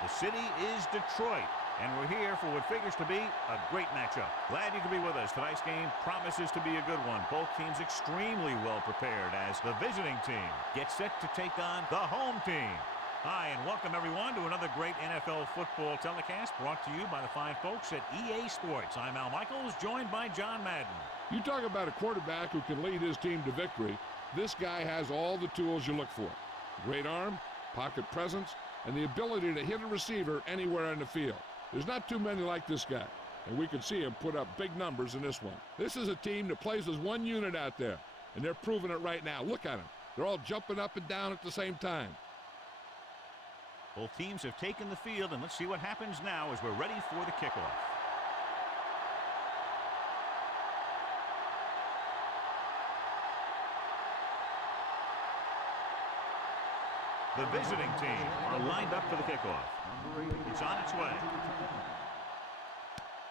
The city is Detroit, and we're here for what figures to be a great matchup. Glad you could be with us. Tonight's game promises to be a good one. Both teams extremely well prepared as the visiting team gets set to take on the home team. Hi, and welcome everyone to another great NFL football telecast brought to you by the fine folks at EA Sports. I'm Al Michaels, joined by John Madden. You talk about a quarterback who can lead his team to victory. This guy has all the tools you look for. Great arm, pocket presence, and the ability to hit a receiver anywhere on the field. There's not too many like this guy, and we can see him put up big numbers in this one. This is a team that plays as one unit out there, and they're proving it right now. Look at them. They're all jumping up and down at the same time. Both teams have taken the field, and let's see what happens now as we're ready for the kickoff. The visiting team are lined up for the kickoff. It's on its way.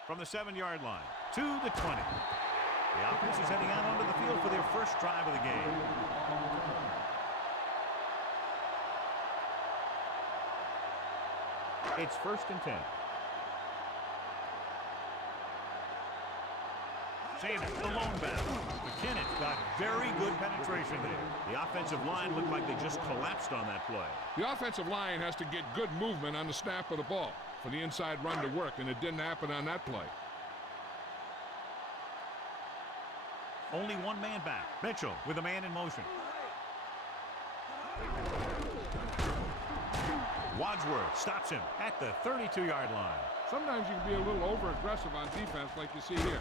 From the 7-yard line to the 20. The offense is heading out onto the field for their first drive of the game. It's 1st and 10. Sanders, the lone back. McKinnon got very good penetration there. The offensive line looked like they just collapsed on that play. The offensive line has to get good movement on the snap of the ball for the inside run to work, and it didn't happen on that play. Only one man back. Mitchell with a man in motion. Wadsworth stops him at the 32-yard line. Sometimes you can be a little over-aggressive on defense like you see here.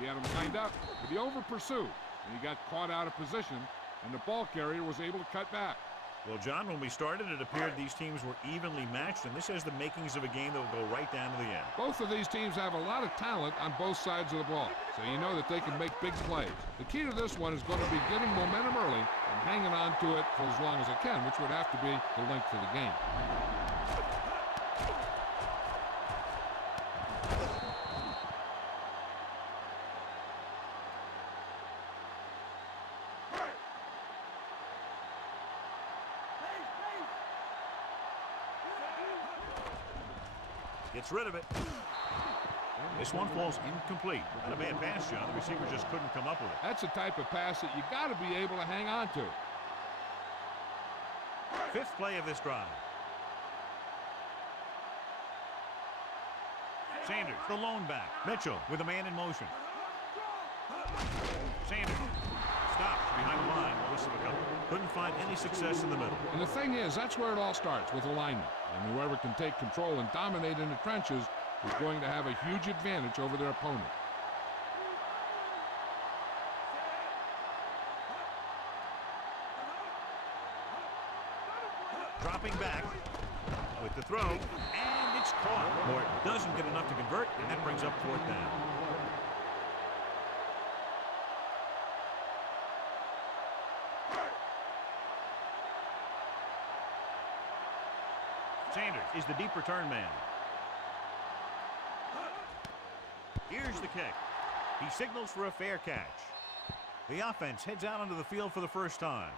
He had him lined up, but he over-pursued, and he got caught out of position, and the ball carrier was able to cut back. Well, John, when we started, it appeared these teams were evenly matched, and this has the makings of a game that will go right down to the end. Both of these teams have a lot of talent on both sides of the ball, so you know that they can make big plays. The key to this one is going to be getting momentum early and hanging on to it for as long as it can, which would have to be the length of the game. Gets rid of it. This one falls incomplete. Not a bad pass, John. The receiver just couldn't come up with it. That's the type of pass that you got to be able to hang on to. 5th play of this drive. Sanders, the lone back. Mitchell with a man in motion. Sanders stops behind the line. Loss of a couple. Couldn't find any success in the middle. And the thing is, that's where it all starts, with alignment. And whoever can take control and dominate in the trenches is going to have a huge advantage over their opponent. Dropping back with the throw, and it's caught. Morton doesn't get enough to convert, and that brings up 4th down. Sanders is the deep return man. Here's the kick. He signals for a fair catch. The offense heads out onto the field for the first time.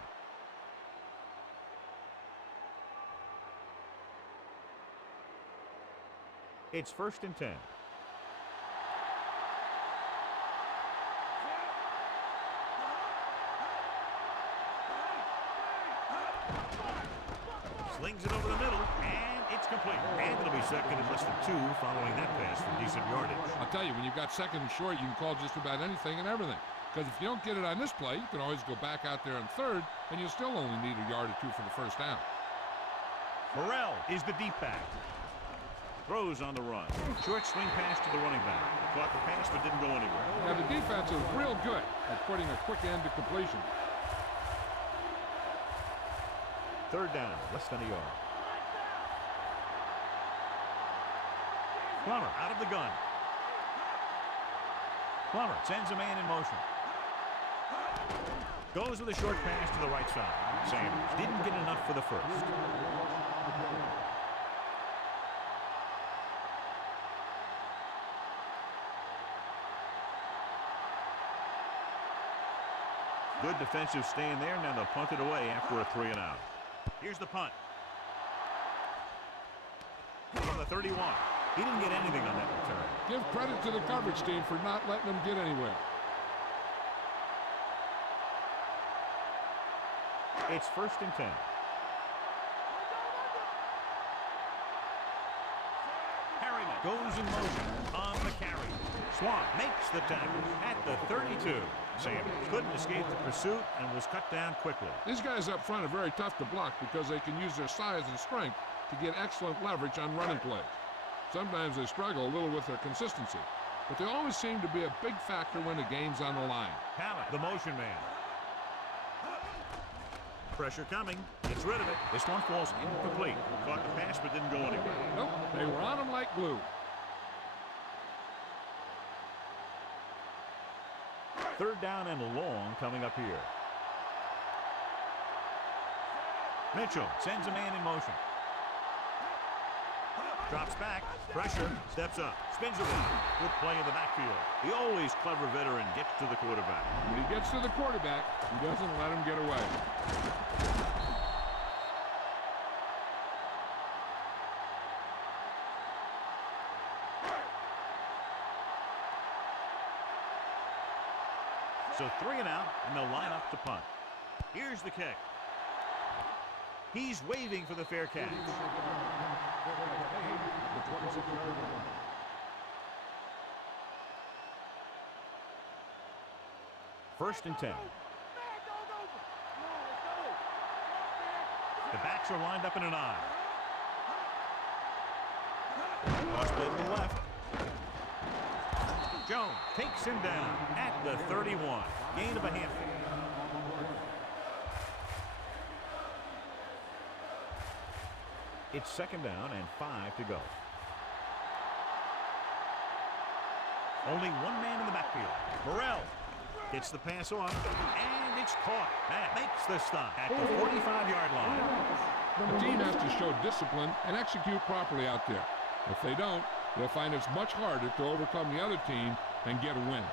It's 1st and 10. Slings it over the middle, and it's complete. And it'll be second and less than 2 following that pass for decent yardage. I'll tell you, when you've got 2nd and short, you can call just about anything and everything. Because if you don't get it on this play, you can always go back out there on 3rd, and you'll still only need a yard or 2 for the first down. Morrell is the deep back. Throws on the run. Short swing pass to the running back. Caught the pass but didn't go anywhere. Now the defense is real good at putting a quick end to completion. 3rd down, less than a yard. Plummer out of the gun. Plummer sends a man in motion. Goes with a short pass to the right side. Sanders didn't get enough for the first. Good defensive stand there. Now they'll punt it away after a 3-and-out. Here's the punt. 31. He didn't get anything on that return. Give credit to the coverage team for not letting him get anywhere. It's 1st and 10. Harriman goes in motion on the carry. Swan makes the tackle at the 32. Sanders couldn't escape the pursuit and was cut down quickly. These guys up front are very tough to block because they can use their size and strength to get excellent leverage on running plays. Sometimes they struggle a little with their consistency, but they always seem to be a big factor when the game's on the line. Pallet, the motion man. Pressure coming. Gets rid of it. This one falls incomplete. Caught the pass but didn't go anywhere. Nope, they were on him like glue. 3rd down and long coming up here. Mitchell sends a man in motion. Drops back, pressure, steps up, spins around. Good play in the backfield. The always clever veteran gets to the quarterback. When he gets to the quarterback, he doesn't let him get away. So 3 and out, and they'll line up to punt. Here's the kick. He's waving for the fair catch. 1st and 10. The backs are lined up in an eye. Cross play to the left. Jones takes him down at the 31. Gain of a handful. It's 2nd down and 5 to go. Only one man in the backfield. Burrell gets the pass off, and it's caught. That makes the stop at the 45-yard line. The team has to show discipline and execute properly out there. If they don't, they'll find it's much harder to overcome the other team and get a win.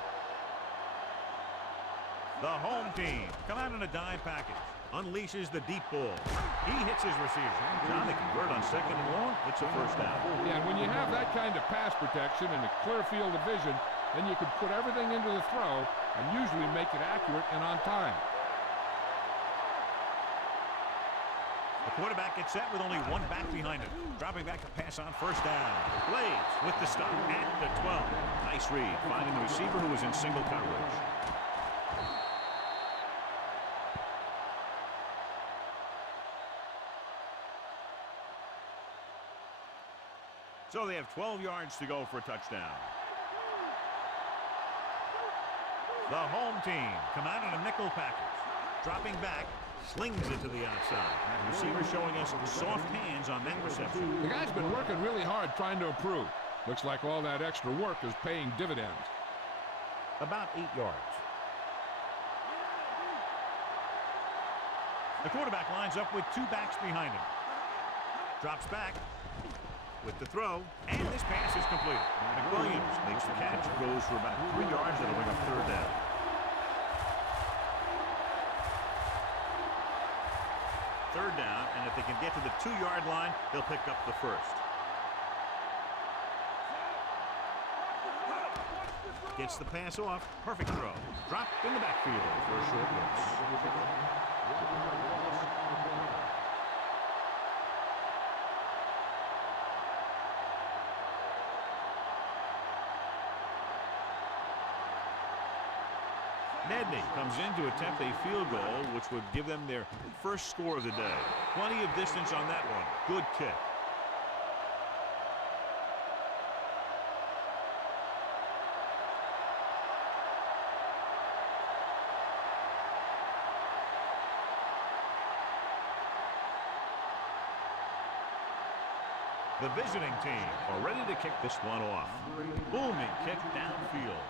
The home team come out in a dime package. Unleashes the deep ball. He hits his receiver. Now they convert on 2nd and long. It's a 1st down. Yeah, and when you have that kind of pass protection and a clear field of vision, then you can put everything into the throw and usually make it accurate and on time. The quarterback gets set with only one back behind him. Dropping back to pass on 1st down. Blaze with the stop at the 12. Nice read, finding the receiver who was in single coverage. So they have 12 yards to go for a touchdown. The home team come out in a nickel package. Dropping back, slings it to the outside. The receiver showing us soft hands on that reception. The guy's been working really hard trying to improve. Looks like all that extra work is paying dividends. About 8 yards. The quarterback lines up with 2 backs behind him. Drops back with the throw, and this pass is completed. McWilliams makes the catch, goes for about 3 yards. That'll bring up 3rd down. Third down, and if they can get to the 2-yard line, they'll pick up the 1st. Gets the pass off. Perfect throw. Dropped in the backfield for a short loss. Nedney comes in to attempt a field goal, which would give them their 1st score of the day. Plenty of distance on that one. Good kick. The visiting team are ready to kick this one off. Booming kick downfield.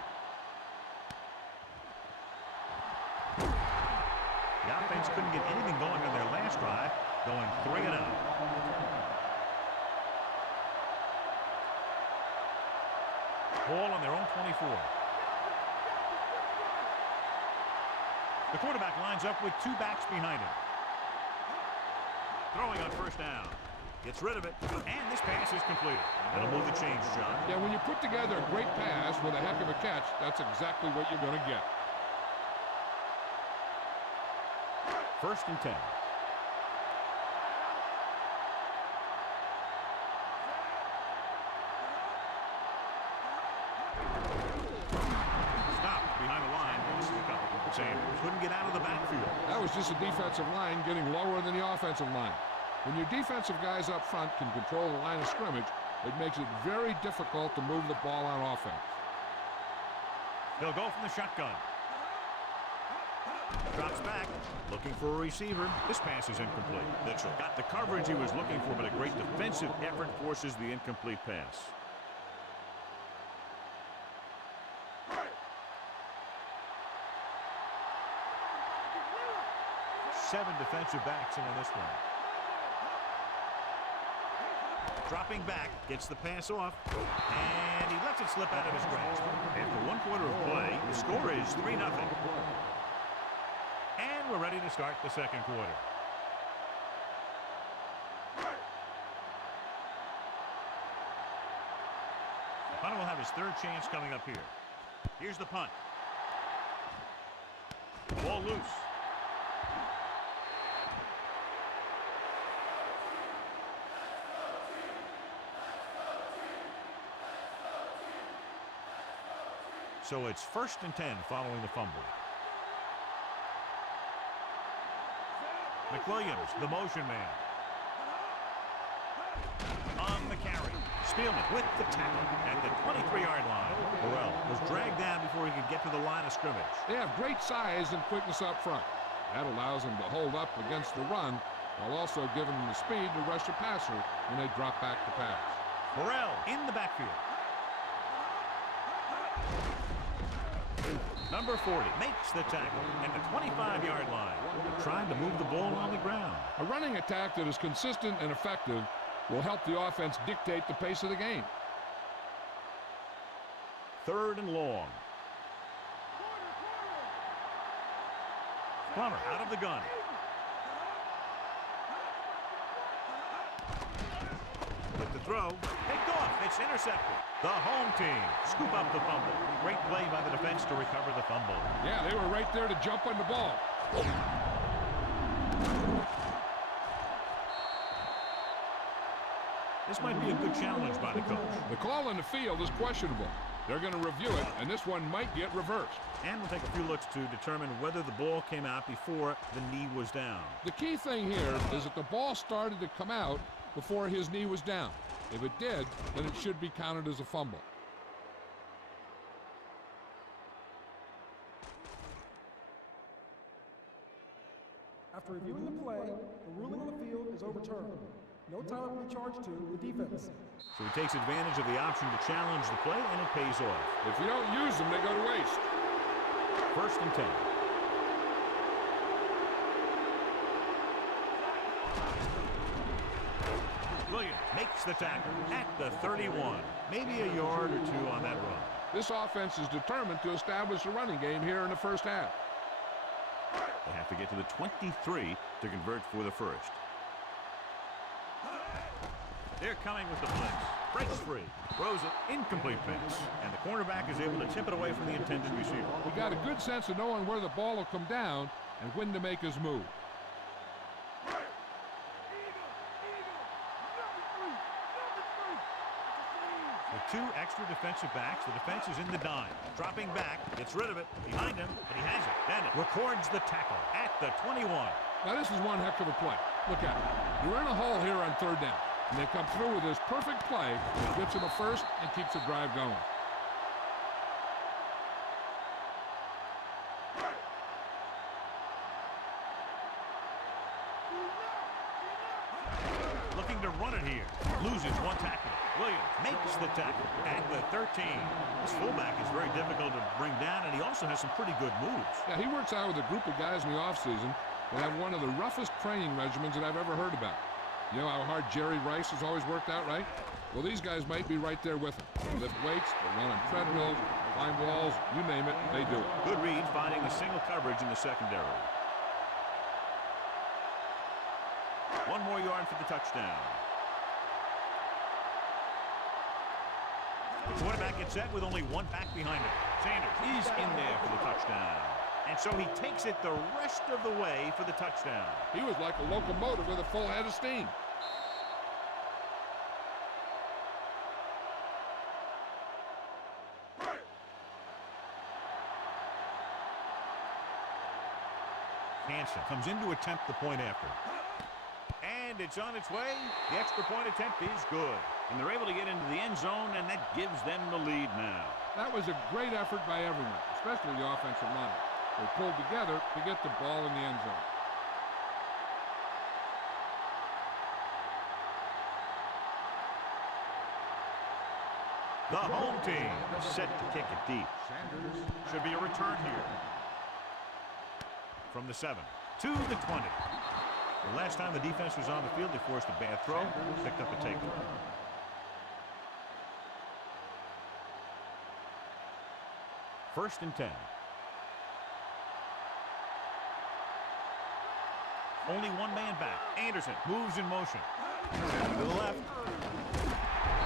The offense couldn't get anything going on their last drive, going 3 and out. Ball on their own 24. The quarterback lines up with 2 backs behind him. Throwing on 1st down. Gets rid of it. And this pass is completed. That'll move the change, John. Yeah, when you put together a great pass with a heck of a catch, that's exactly what you're going to get. 1st and 10. Sanders couldn't get out of the backfield. That was just a defensive line getting lower than the offensive line. When your defensive guys up front can control the line of scrimmage, it makes it very difficult to move the ball on offense. They'll go from the shotgun. Drops back, looking for a receiver. This pass is incomplete. Mitchell got the coverage he was looking for, but a great defensive effort forces the incomplete pass. Seven defensive backs in on this one. Dropping back, gets the pass off, and he lets it slip out of his grasp. After 1 quarter of play, the score is 3-0. And we're ready to start the second quarter. Punter will have his 3rd chance coming up here. Here's the punt. Ball loose. So it's 1st and 10 following the fumble. McWilliams, the motion man. On the carry. Spielman with the tackle at the 23-yard line. Burrell was dragged down before he could get to the line of scrimmage. They have great size and quickness up front. That allows them to hold up against the run while also giving them the speed to rush a passer when they drop back to pass. Burrell in the backfield. Number 40 makes the tackle at the 25-yard line, trying to move the ball on the ground. A running attack that is consistent and effective will help the offense dictate the pace of the game. 3rd and long. Plummer out of the gun. With the throw, picked off. It's intercepted. The home team scoop up the fumble. Great play by the defense to recover the fumble. Yeah, they were right there to jump on the ball. This might be a good challenge by the coach. The call on the field is questionable. They're going to review it, and this one might get reversed. And we'll take a few looks to determine whether the ball came out before the knee was down. The key thing here is that the ball started to come out before his knee was down. If it did, then it should be counted as a fumble. After reviewing the play, the ruling on the field is overturned. No time will be charged to the defense. So he takes advantage of the option to challenge the play, and it pays off. If you don't use them, they go to waste. 1st and 10. Williams makes the tackle at the 31. Maybe a yard or two on that run. This offense is determined to establish a running game here in the first half. They have to get to the 23 to convert for the first. They're coming with the blitz. Breaks free. Throws it. Incomplete pass. And the cornerback is able to tip it away from the intended receiver. He got a good sense of knowing where the ball will come down and when to make his move. With 2 extra defensive backs, the defense is in the dime. Dropping back, gets rid of it, behind him, and he has it. Bennett records the tackle at the 21. Now this is one heck of a play. Look at it. You're in a hole here on 3rd down. And they come through with this perfect play that gets them a first and keeps the drive going. Looking to run it here. Loses 1 tackle. Williams makes the tackle at the 13. This fullback is very difficult to bring down, and he also has some pretty good moves. Yeah, he works out with a group of guys in the offseason that have one of the roughest training regimens that I've ever heard about. You know how hard Jerry Rice has always worked out, right? Well, these guys might be right there with him. They lift weights, they run on treadmills, climb walls, you name it, they do it. Good read, finding the single coverage in the secondary. 1 more yard for the touchdown. The quarterback gets set with only one back behind him. Sanders is in there for the touchdown. And so he takes it the rest of the way for the touchdown. He was like a locomotive with a full head of steam. Hansen comes in to attempt the point after. And it's on its way. The extra point attempt is good. And they're able to get into the end zone, and that gives them the lead now. That was a great effort by everyone, especially the offensive line. They pulled together to get the ball in the end zone. The home team set to kick it deep. Should be a return here. From the 7 to the 20. The last time the defense was on the field, they forced a bad throw, picked up a takeaway. First and 10. Only one man back. Anderson moves in motion. To the left.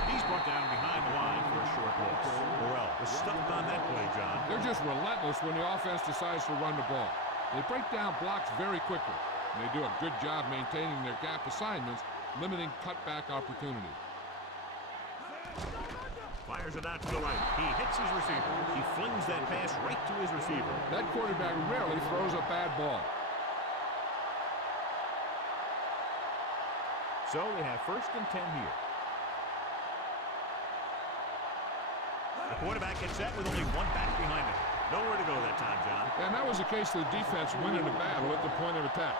He's brought down behind the line for a short loss. Burrell was stumped on that play, John. They're just relentless when the offense decides to run the ball. They break down blocks very quickly, and they do a good job maintaining their gap assignments, limiting cutback opportunities. Fires it out to the right. He hits his receiver. He flings that pass right to his receiver. That quarterback rarely throws a bad ball. So they have first and 10 here. The quarterback gets set with only one back behind him. Nowhere to go that time, John. And that was the case of the defense winning the battle at the point of attack.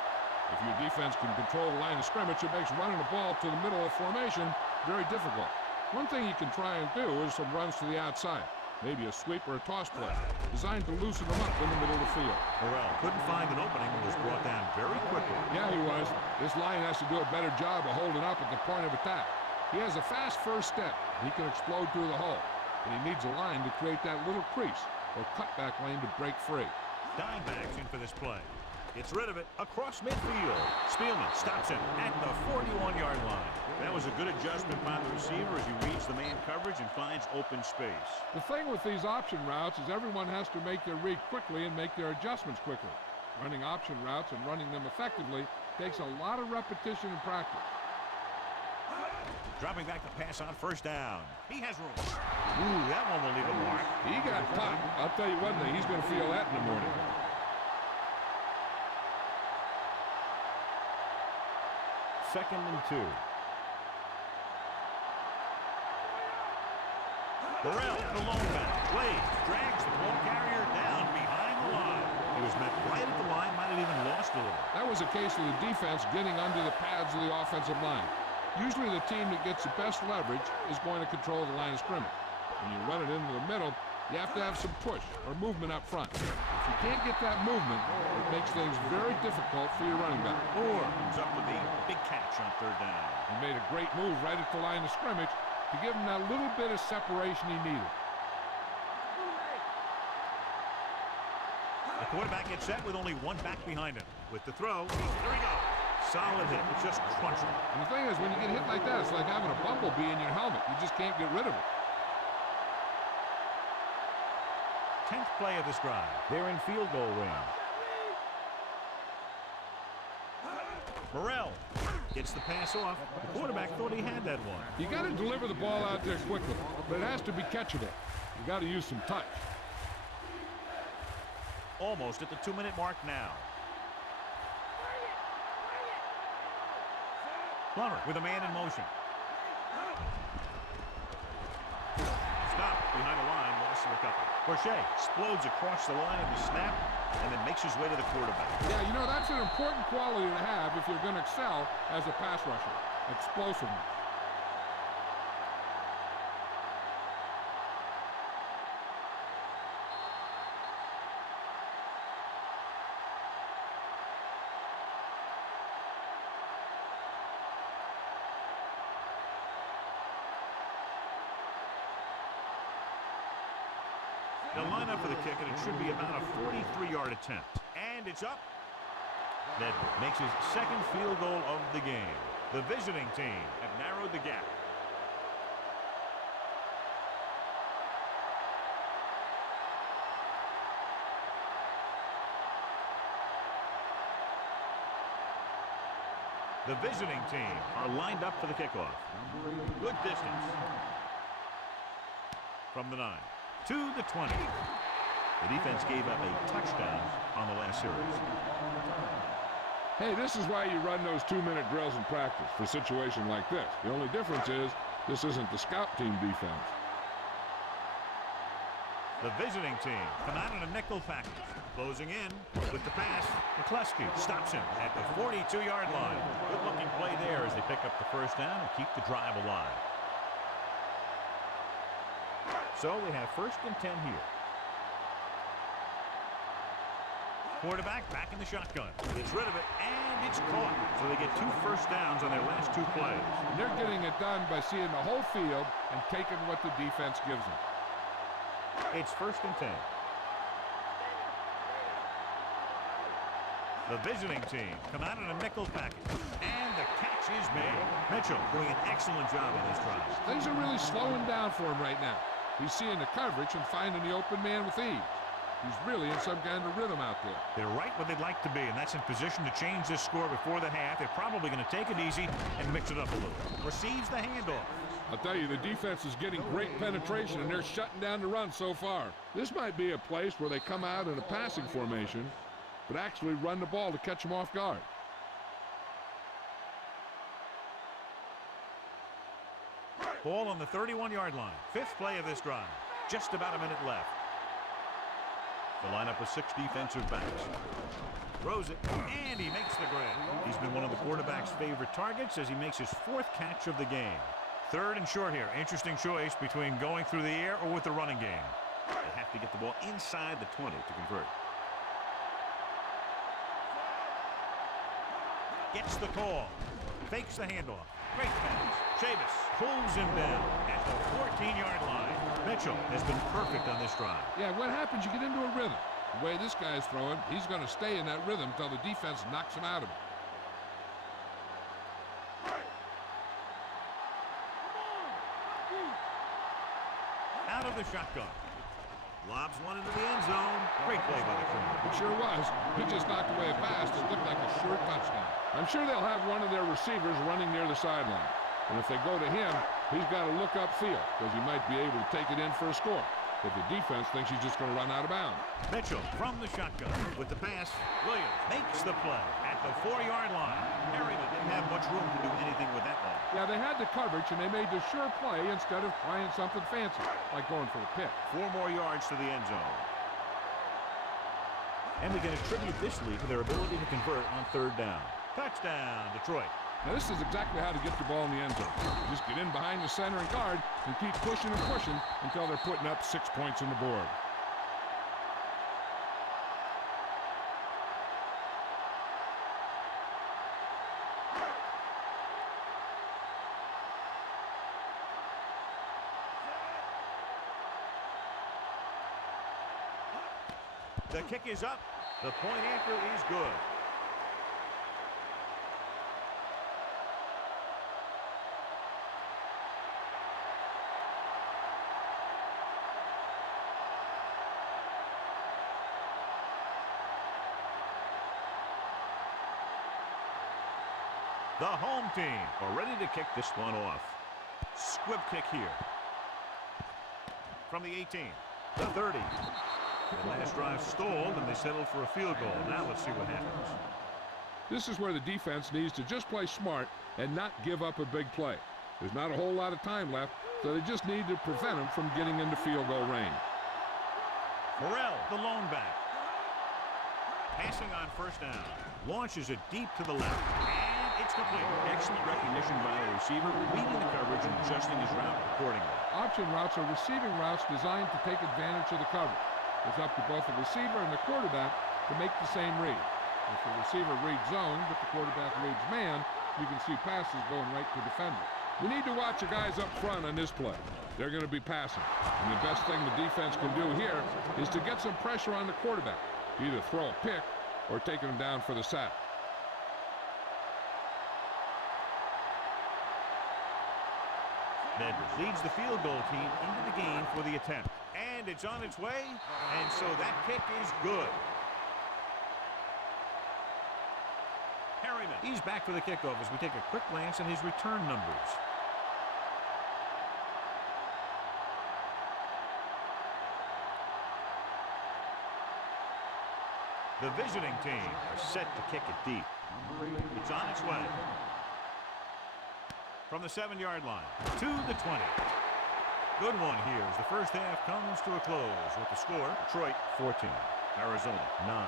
If your defense can control the line of scrimmage, it makes running the ball to the middle of formation very difficult. One thing you can try and do is some runs to the outside. Maybe a sweep or a toss play, designed to loosen them up in the middle of the field. Burrell couldn't find an opening and was brought down very quickly. Yeah, he was. This line has to do a better job of holding up at the point of attack. He has a fast first step. He can explode through the hole. And he needs a line to create that little crease or cutback lane to break free. Dimebacks in for this play. Gets rid of it across midfield. Spielman stops him at the 41-yard line. That was a good adjustment by the receiver as he reads the man coverage and finds open space. The thing with these option routes is everyone has to make their read quickly and make their adjustments quickly. Running option routes and running them effectively takes a lot of repetition and practice. Dropping back the pass on first down. He has room. Ooh, that one will leave a mark. He got caught. I'll tell you one thing, he's going to feel that in the morning. Second and 2. Burrell, the lone back. Blades drags the ball carrier down behind the line. He was met right at the line, might have even lost a little. That was a case of the defense getting under the pads of the offensive line. Usually the team that gets the best leverage is going to control the line of scrimmage. When you run it into the middle, you have to have some push or movement up front. If you can't get that movement, it makes things very difficult for your running back. Moore comes up with a big catch on third down. He made a great move right at the line of scrimmage to give him that little bit of separation he needed. The quarterback gets set with only one back behind him. With the throw, there he goes. Solid hit. It's just crunching. And the thing is, when you get hit like that, it's like having a bumblebee in your helmet. You just can't get rid of it. 10th play of this drive. They're in field goal range. Morrell gets the pass off. The quarterback thought he had that one. You got to deliver the ball out there quickly, but it has to be catchable. You got to use some touch. Almost at the 2-minute mark now. Plummer with a man in motion. Stop behind the line, loss of a couple. Crochet explodes across the line of the snap and then makes his way to the quarterback. Yeah, you know, that's an important quality to have if you're going to excel as a pass rusher. Explosiveness. They'll line up for the kick, and it should be about a 43-yard attempt. And it's up. Nedved makes his second field goal of the game. The visiting team have narrowed the gap. The visiting team are lined up for the kickoff. Good distance. From the 9 to the 20. The defense gave up a touchdown on the last series. Hey, this is why you run those 2-minute drills in practice for a situation like this. The only difference is this isn't the scout team defense. The visiting team come out in a nickel package. Closing in with the pass. McCluskey stops him at the 42-yard line. Good-looking play there as they pick up the first down and keep the drive alive. So we have 1st and 10 here. Quarterback back in the shotgun. Gets rid of it, and it's caught. So they get 2 first downs on their last 2 plays. And they're getting it done by seeing the whole field and taking what the defense gives them. It's 1st and 10. The visiting team come out in a nickel package. And the catch is made. Mitchell doing an excellent job on this drive. Things are really slowing down for him right now. He's seeing the coverage and finding the open man with ease. He's really in some kind of rhythm out there. They're right where they'd like to be, and that's in position to change this score before the half. They're probably going to take it easy and mix it up a little. Receives the handoff. I'll tell you, the defense is getting great penetration, and they're shutting down the run so far. This might be a place where they come out in a passing formation, but actually run the ball to catch them off guard. Ball on the 31-yard line. 5th play of this drive. Just about a minute left. The lineup of 6 defensive backs. Throws it, and he makes the grab. He's been one of the quarterback's favorite targets as he makes his 4th catch of the game. 3rd and short here. Interesting choice between going through the air or with the running game. They have to get the ball inside the 20 to convert. Gets the call. Fakes the handoff. Great pass. Chavis pulls him down at the 14-yard line. Mitchell has been perfect on this drive. Yeah, what happens? You get into a rhythm. The way this guy's throwing, he's going to stay in that rhythm until the defense knocks him out of it. Out of the shotgun. Lobs one into the end zone. Great play by the corner. It sure was. He just knocked away a pass that looked like a sure touchdown. I'm sure they'll have one of their receivers running near the sideline. And if they go to him, he's got to look upfield because he might be able to take it in for a score. But the defense thinks he's just going to run out of bounds. Mitchell from the shotgun with the pass. Williams makes the play at the 4-yard line. Harrington didn't have much room to do anything with that one. Yeah, they had the coverage, and they made the sure play instead of trying something fancy, like going for the pick. 4 more yards to the end zone. And we can attribute this lead to their ability to convert on 3rd down. Touchdown, Detroit. Now, this is exactly how to get the ball in the end zone. Just get in behind the center and guard and keep pushing and pushing until they're putting up 6 points on the board. The kick is up. The point anchor is good. The home team are ready to kick this one off. Squib kick here. From the 18, the 30. The last drive stalled, and they settled for a field goal. Now let's see what happens. This is where the defense needs to just play smart and not give up a big play. There's not a whole lot of time left, so they just need to prevent them from getting into field goal range. Morrell, the lone back. Passing on 1st down. Launches it deep to the left. And it's complete. Excellent recognition by the receiver, reading the coverage and adjusting his route accordingly. Option routes are receiving routes designed to take advantage of the coverage. It's up to both the receiver and the quarterback to make the same read. If the receiver reads zone, but the quarterback reads man, you can see passes going right to defenders. We need to watch the guys up front on this play. They're going to be passing. And the best thing the defense can do here is to get some pressure on the quarterback. Either throw a pick or taking him down for the sack. Medved leads the field goal team into the game for the attempt. And it's on its way, and so that kick is good. Harriman He's back for the kickoff as we take a quick glance at his return numbers. The visiting team are set to kick it deep. It's on its way. From the 7-yard line to the 20. Good one here as the first half comes to a close with the score, Detroit 14, Arizona 9.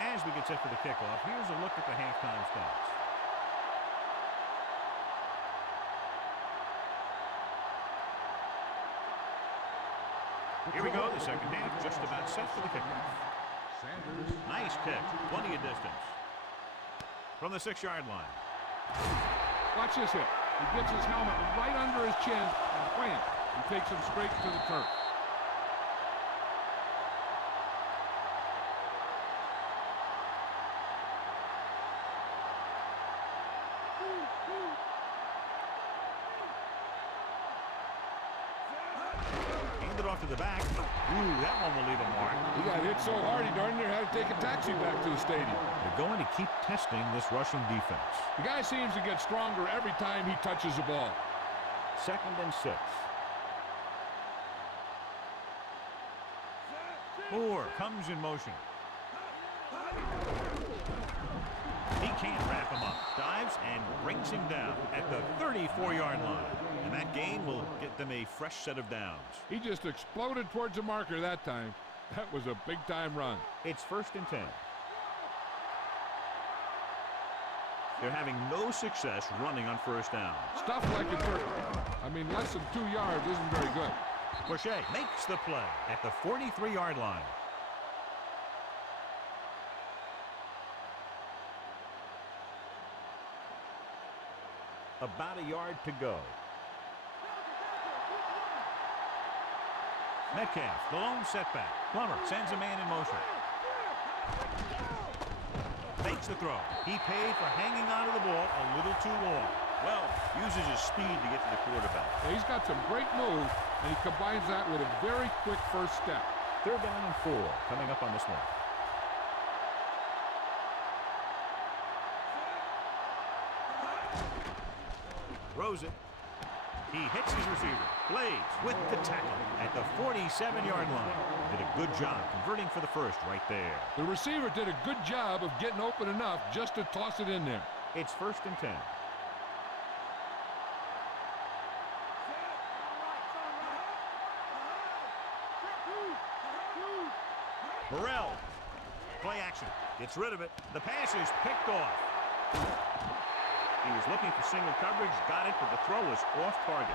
As we get set for the kickoff, here's a look at the halftime stats. Here we go, the second half just about set for the kickoff. Nice kick, plenty of distance. From the 6-yard line. Watch this hit. He gets his helmet right under his chin and wham, he takes him straight to the turf. Handed off to the back. Ooh, that one will leave a mark. He got hit so hard he darn near had to take a taxi back to the stadium. They're going to keep testing this rushing defense. The guy seems to get stronger every time he touches the ball. 2nd and 6. Moore comes in motion. He can't wrap him up. Dives and brings him down at the 34-yard line. And that gain will get them a fresh set of downs. He just exploded towards the marker that time. That was a big-time run. It's 1st and 10. They're having no success running on first down. Stuff like a turkey. I mean, less than 2 yards isn't very good. Crochet makes the play at the 43-yard line. About a yard to go. Metcalf, the lone setback. Plummer sends a man in motion. Makes the throw. He paid for hanging onto the ball a little too long. Well, uses his speed to get to the quarterback. Yeah, he's got some great moves, and he combines that with a very quick first step. 3rd down and 4 coming up on this one. Throws it. He hits his receiver. Blades with the tackle at the 47-yard line. Did a good job converting for the first right there. The receiver did a good job of getting open enough just to toss it in there. It's 1st and 10. Burrell. Play action. Gets rid of it. The pass is picked off. He was looking for single coverage, got it, but the throw was off target.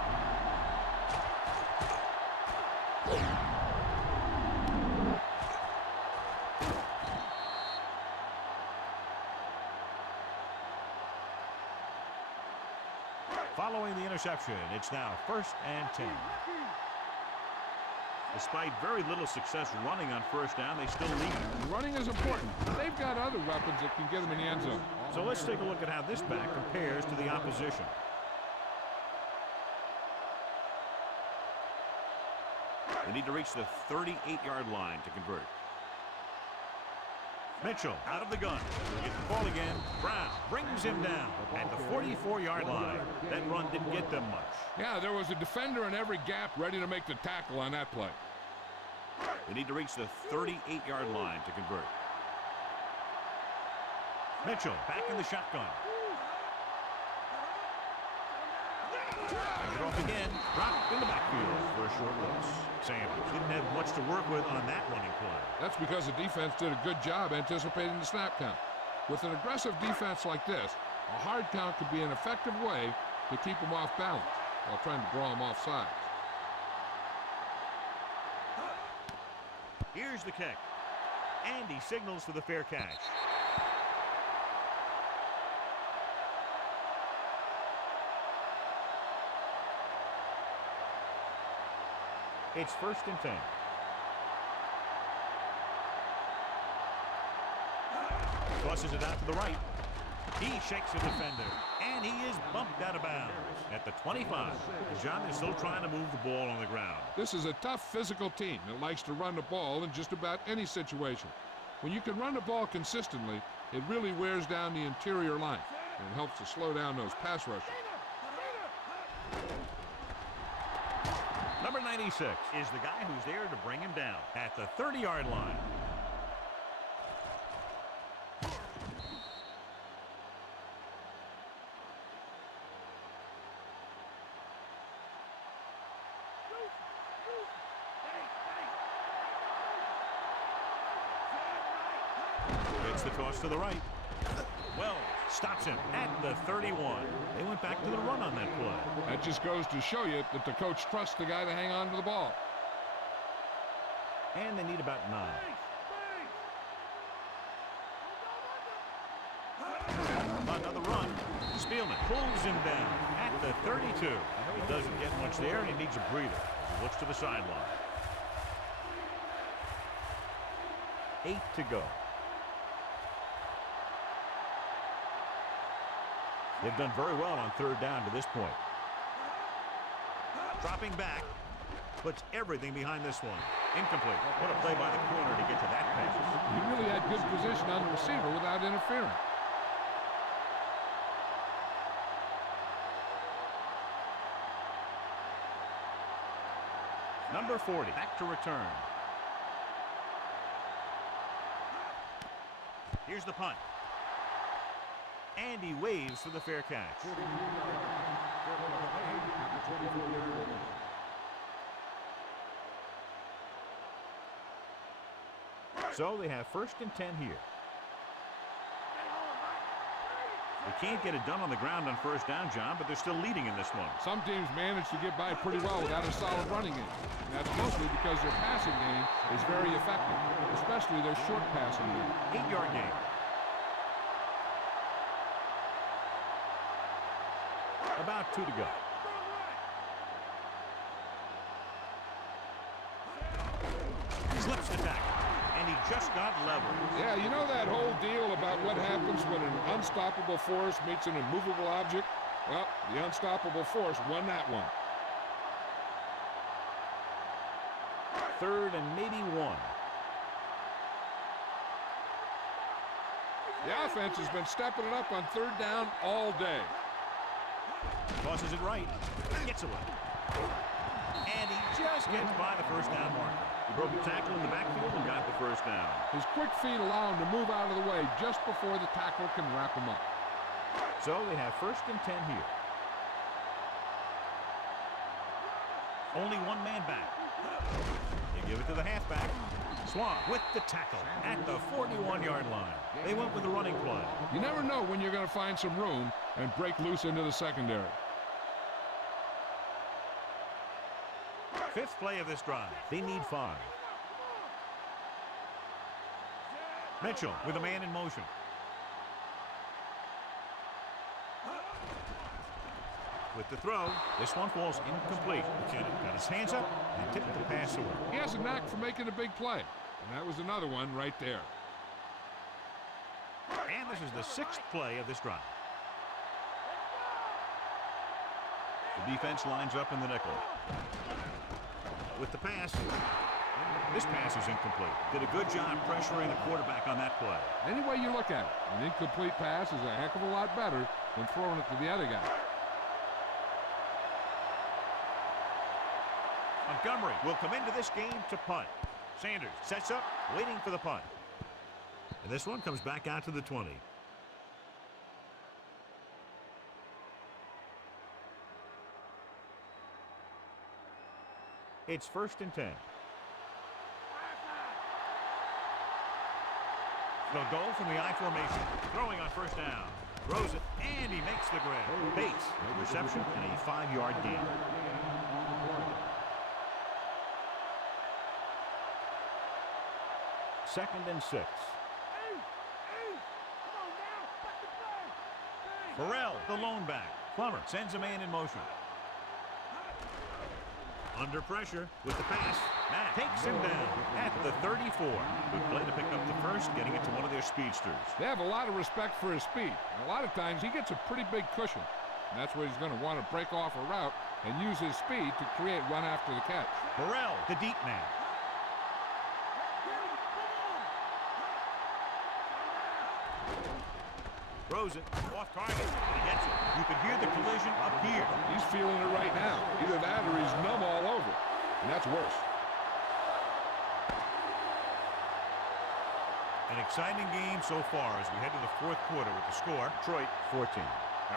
Following the interception, it's now 1st and 10. Despite very little success running on first down, they still lead. Running is important. They've got other weapons that can get them in the end zone. So let's take a look at how this back compares to the opposition. They need to reach the 38-yard line to convert. Mitchell out of the gun. Get the ball again. Brown brings him down at the 44-yard line. That run didn't get them much. Yeah, there was a defender in every gap ready to make the tackle on that play. They need to reach the 38-yard line to convert. Mitchell back in the shotgun. Back it off again. Dropped in the backfield for a short loss. Sanders didn't have much to work with on that running play. That's because the defense did a good job anticipating the snap count. With an aggressive defense like this, a hard count could be an effective way to keep them off balance while trying to draw them off sides. Here's the kick. And he signals for the fair catch. It's 1st and 10. Tosses it out to the right. He shakes a defender, and he is bumped out of bounds at the 25. John is still trying to move the ball on the ground. This is a tough physical team that likes to run the ball in just about any situation. When you can run the ball consistently, It really wears down the interior line and helps to slow down those pass rushers. Number 96 is the guy who's there to bring him down at the 30-yard line. Gets the toss to the right. Wells stops him at the 31. They went back to the run on that play. That just goes to show you that the coach trusts the guy to hang on to the ball. And they need about 9. Another run. Spielman pulls him down at the 32. He doesn't get much there, and he needs a breather as he looks to the sideline. 8 to go. They've done very well on 3rd down to this point. Dropping back, puts everything behind this one. Incomplete. What a play by the corner to get to that pass. He really had good position on the receiver without interfering. Number 40, back to return. Here's the punt. And he waves for the fair catch. So they have 1st and 10 here. They can't get it done on the ground on 1st down, John, but they're still leading in this one. Some teams manage to get by pretty well without a solid running game. And that's mostly because their passing game is very effective, especially their short passing game. 8-yard game. About 2 to go. Slips the tackle, and he just got leveled. Yeah, you know that whole deal about what happens when an unstoppable force meets an immovable object? Well, the unstoppable force won that one. 3rd and maybe 1. The offense has been stepping it up on 3rd down all day. Tosses it right. Gets away. And he just gets by the 1st down marker. He broke a tackle in the backfield and got the 1st down. His quick feet allow him to move out of the way just before the tackler can wrap him up. So they have 1st and 10 here. Only one man back. They give it to the halfback. Swan with the tackle at the 41-yard line. They went with the running play. You never know when you're going to find some room and break loose into the secondary. 5th play of this drive. They need 5. Mitchell with a man in motion. With the throw, this one falls incomplete. McKinnon got his hands up and tipped the pass away. He has a knack for making a big play, and that was another one right there. And this is the 6th play of this drive. The defense lines up in the nickel. With the pass, this pass is incomplete. Did a good job pressuring the quarterback on that play. Any way you look at it, an incomplete pass is a heck of a lot better than throwing it to the other guy. Montgomery will come into this game to punt. Sanders sets up, waiting for the punt. And this one comes back out to the 20. It's 1st and 10. They'll go from the I formation. Throwing on 1st down. Throws it, and he makes the grab. Bates, reception, and a 5-yard gain. Second and 6. Burrell, the lone back. Plummer sends a man in motion. Under pressure with the pass. Matt takes him down at the 34. Good play to pick up the 1st, getting it to one of their speedsters. They have a lot of respect for his speed. And a lot of times he gets a pretty big cushion. And that's where he's going to want to break off a route and use his speed to create run after the catch. Burrell, the deep man. Throws it. Off target. And he gets it. You can hear the collision up here. He's feeling it right now. Either that or he's numb all over. And that's worse. An exciting game so far as we head to the fourth quarter with the score. Detroit 14,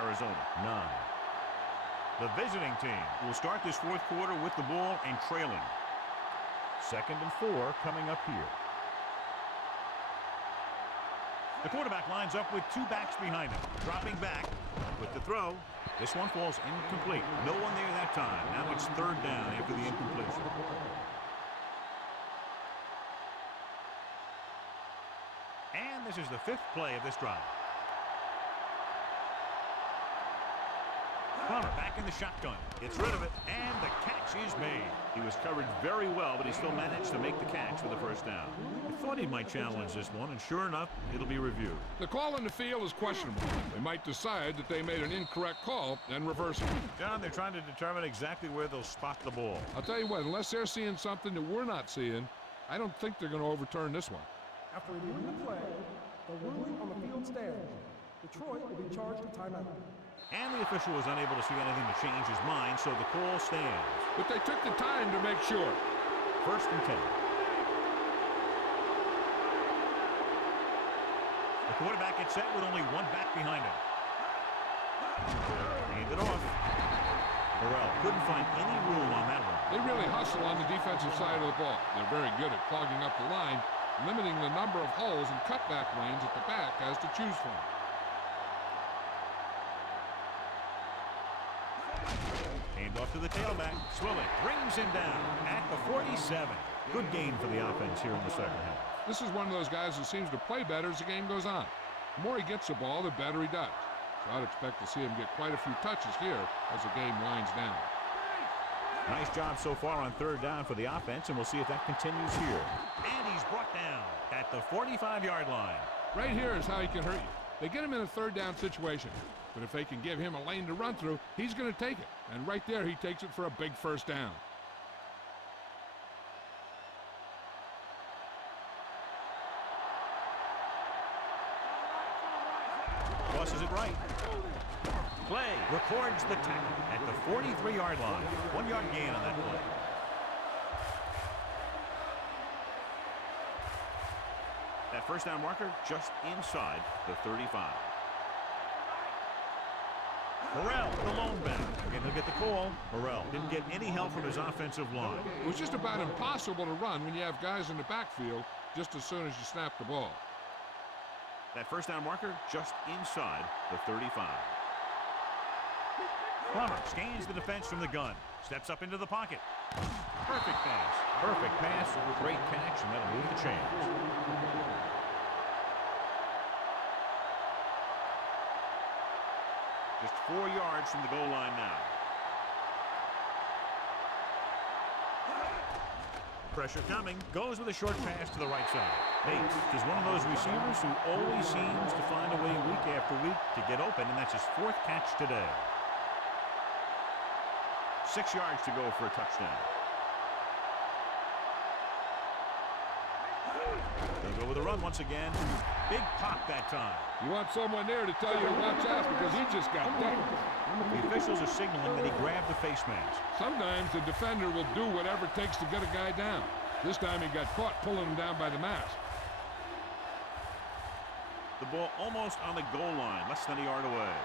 Arizona 9. The visiting team will start this fourth quarter with the ball and trailing. 2nd and 4 coming up here. The quarterback lines up with 2 backs behind him. Dropping back with the throw. This one falls incomplete. No one there that time. Now it's 3rd down after the incompletion. And this is the 5th play of this drive. Palmer back in the shotgun. Gets rid of it, and the catch is made. He was covered very well, but he still managed to make the catch for the 1st down. I thought he might challenge this one, and sure enough, it'll be reviewed. The call in the field is questionable. They might decide that they made an incorrect call and reverse it. John, they're trying to determine exactly where they'll spot the ball. I'll tell you what, unless they're seeing something that we're not seeing, I don't think they're going to overturn this one. After reviewing the play, the ruling on the field stands. Detroit will be charged with timeout. And the official was unable to see anything to change his mind, so the call stands. But they took the time to make sure. 1st and 10. The quarterback gets set with only 1 back behind him. Hand it off. Burrell couldn't find any room on that one. They really hustle on the defensive side of the ball. They're very good at clogging up the line, limiting the number of holes and cutback lanes at the back has to choose from. Hand off to the tailback. Swilling brings him down at the 47. Good gain for the offense here in the 2nd half. This is one of those guys who seems to play better as the game goes on. The more he gets the ball, the better he does. So I'd expect to see him get quite a few touches here as the game winds down. Nice job so far on 3rd down for the offense, and we'll see if that continues here. And he's brought down at the 45-yard line. Right here is how he can hurt you. They get him in a 3rd down situation, but if they can give him a lane to run through, he's going to take it. And right there, he takes it for a big 1st down. Crosses it right. Clay records the tackle at the 43-yard line. 1-yard gain on that play. That 1st down marker just inside the 35. Morrell, the lone back. Again, he'll get the call. Morrell didn't get any help from his offensive line. It was just about impossible to run when you have guys in the backfield just as soon as you snap the ball. That 1st down marker just inside the 35. Plummer scans the defense from the gun. Steps up into the pocket. Perfect pass. Perfect pass. Great catch, and that'll move the chains. Just 4 yards from the goal line now. Pressure coming. Goes with a short pass to the right side. Bates is one of those receivers who always seems to find a way week after week to get open, and that's his 4th catch today. 6 yards to go for a touchdown. They'll go with a run once again. Big pop that time. You want someone there to tell you to watch out because he just got dunked. The officials are signaling that he grabbed the face mask. Sometimes the defender will do whatever it takes to get a guy down. This time he got caught pulling him down by the mask. The ball almost on the goal line, less than a yard away.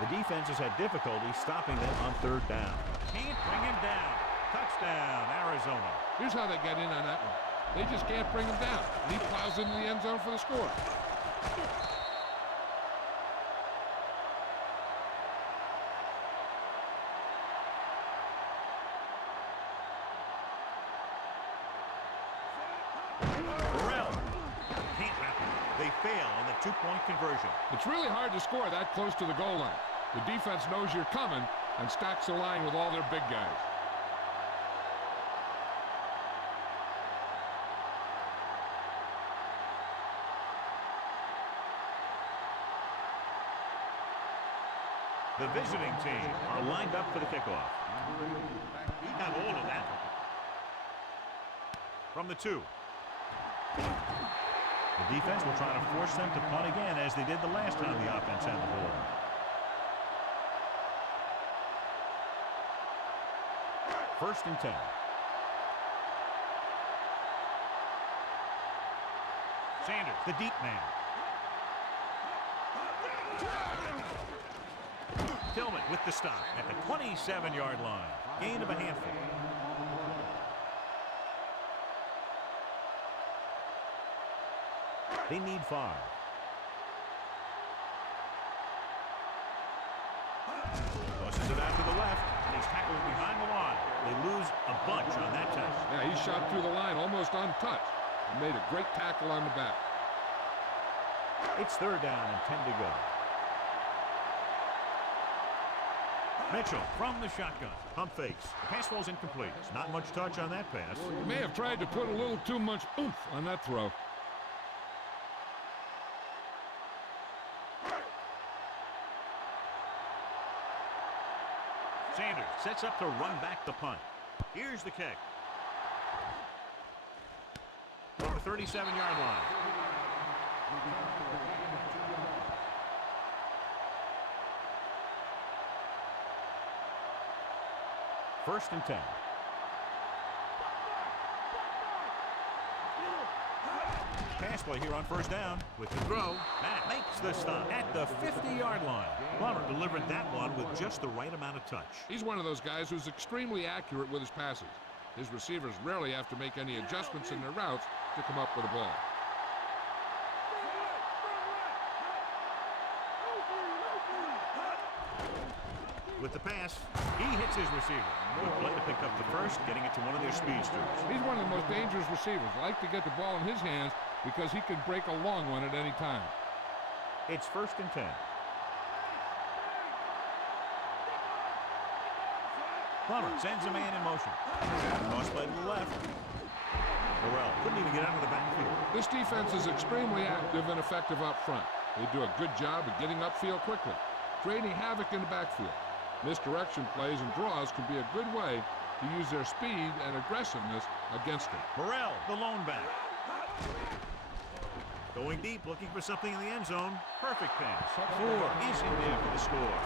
The defense has had difficulty stopping them on 3rd down. Can't bring him down. Touchdown, Arizona. Here's how they got in on that one. They just can't bring him down. And he plows into the end zone for the score. Burrell can't wrap it. They fail on the 2-point conversion. It's really hard to score that close to the goal line. The defense knows you're coming and stacks the line with all their big guys. The visiting team are lined up for the kickoff. He got hold of that. From the 2. The defense will try to force them to punt again as they did the last time the offense had the ball. First and 10. Sanders, the deep man. Tillman with the stop at the 27-yard line. Gain of a handful. They need 5. Tosses it out to the left, and he's tackled behind the line. They lose a bunch on that touch. Yeah, he shot through the line almost untouched. He made a great tackle on the back. It's third down and 10 to go. Mitchell from the shotgun. Pump fakes. The pass falls incomplete. Not much touch on that pass. He may have tried to put a little too much oomph on that throw. Sanders sets up to run back the punt. Here's the kick. Over 37-yard line. First and 10. Pass play here on first down with the throw. Matt makes the stop at the 50-yard line. Plummer delivered that one with just the right amount of touch. He's one of those guys who's extremely accurate with his passes. His receivers rarely have to make any adjustments in their routes to come up with a ball. With the pass, he hits his receiver. Good play to pick up the first, getting it to one of their speedsters. He's one of the most dangerous receivers. I like to get the ball in his hands because he can break a long one at any time. It's first and 10. Plummer sends a man in motion. Toss play to the left. Burrell couldn't even get out of the backfield. This defense is extremely active and effective up front. They do a good job of getting upfield quickly, creating havoc in the backfield. Misdirection plays and draws can be a good way to use their speed and aggressiveness against them. Burrell, the lone back. Going deep, looking for something in the end zone. Perfect pass. 4 is in there for the score.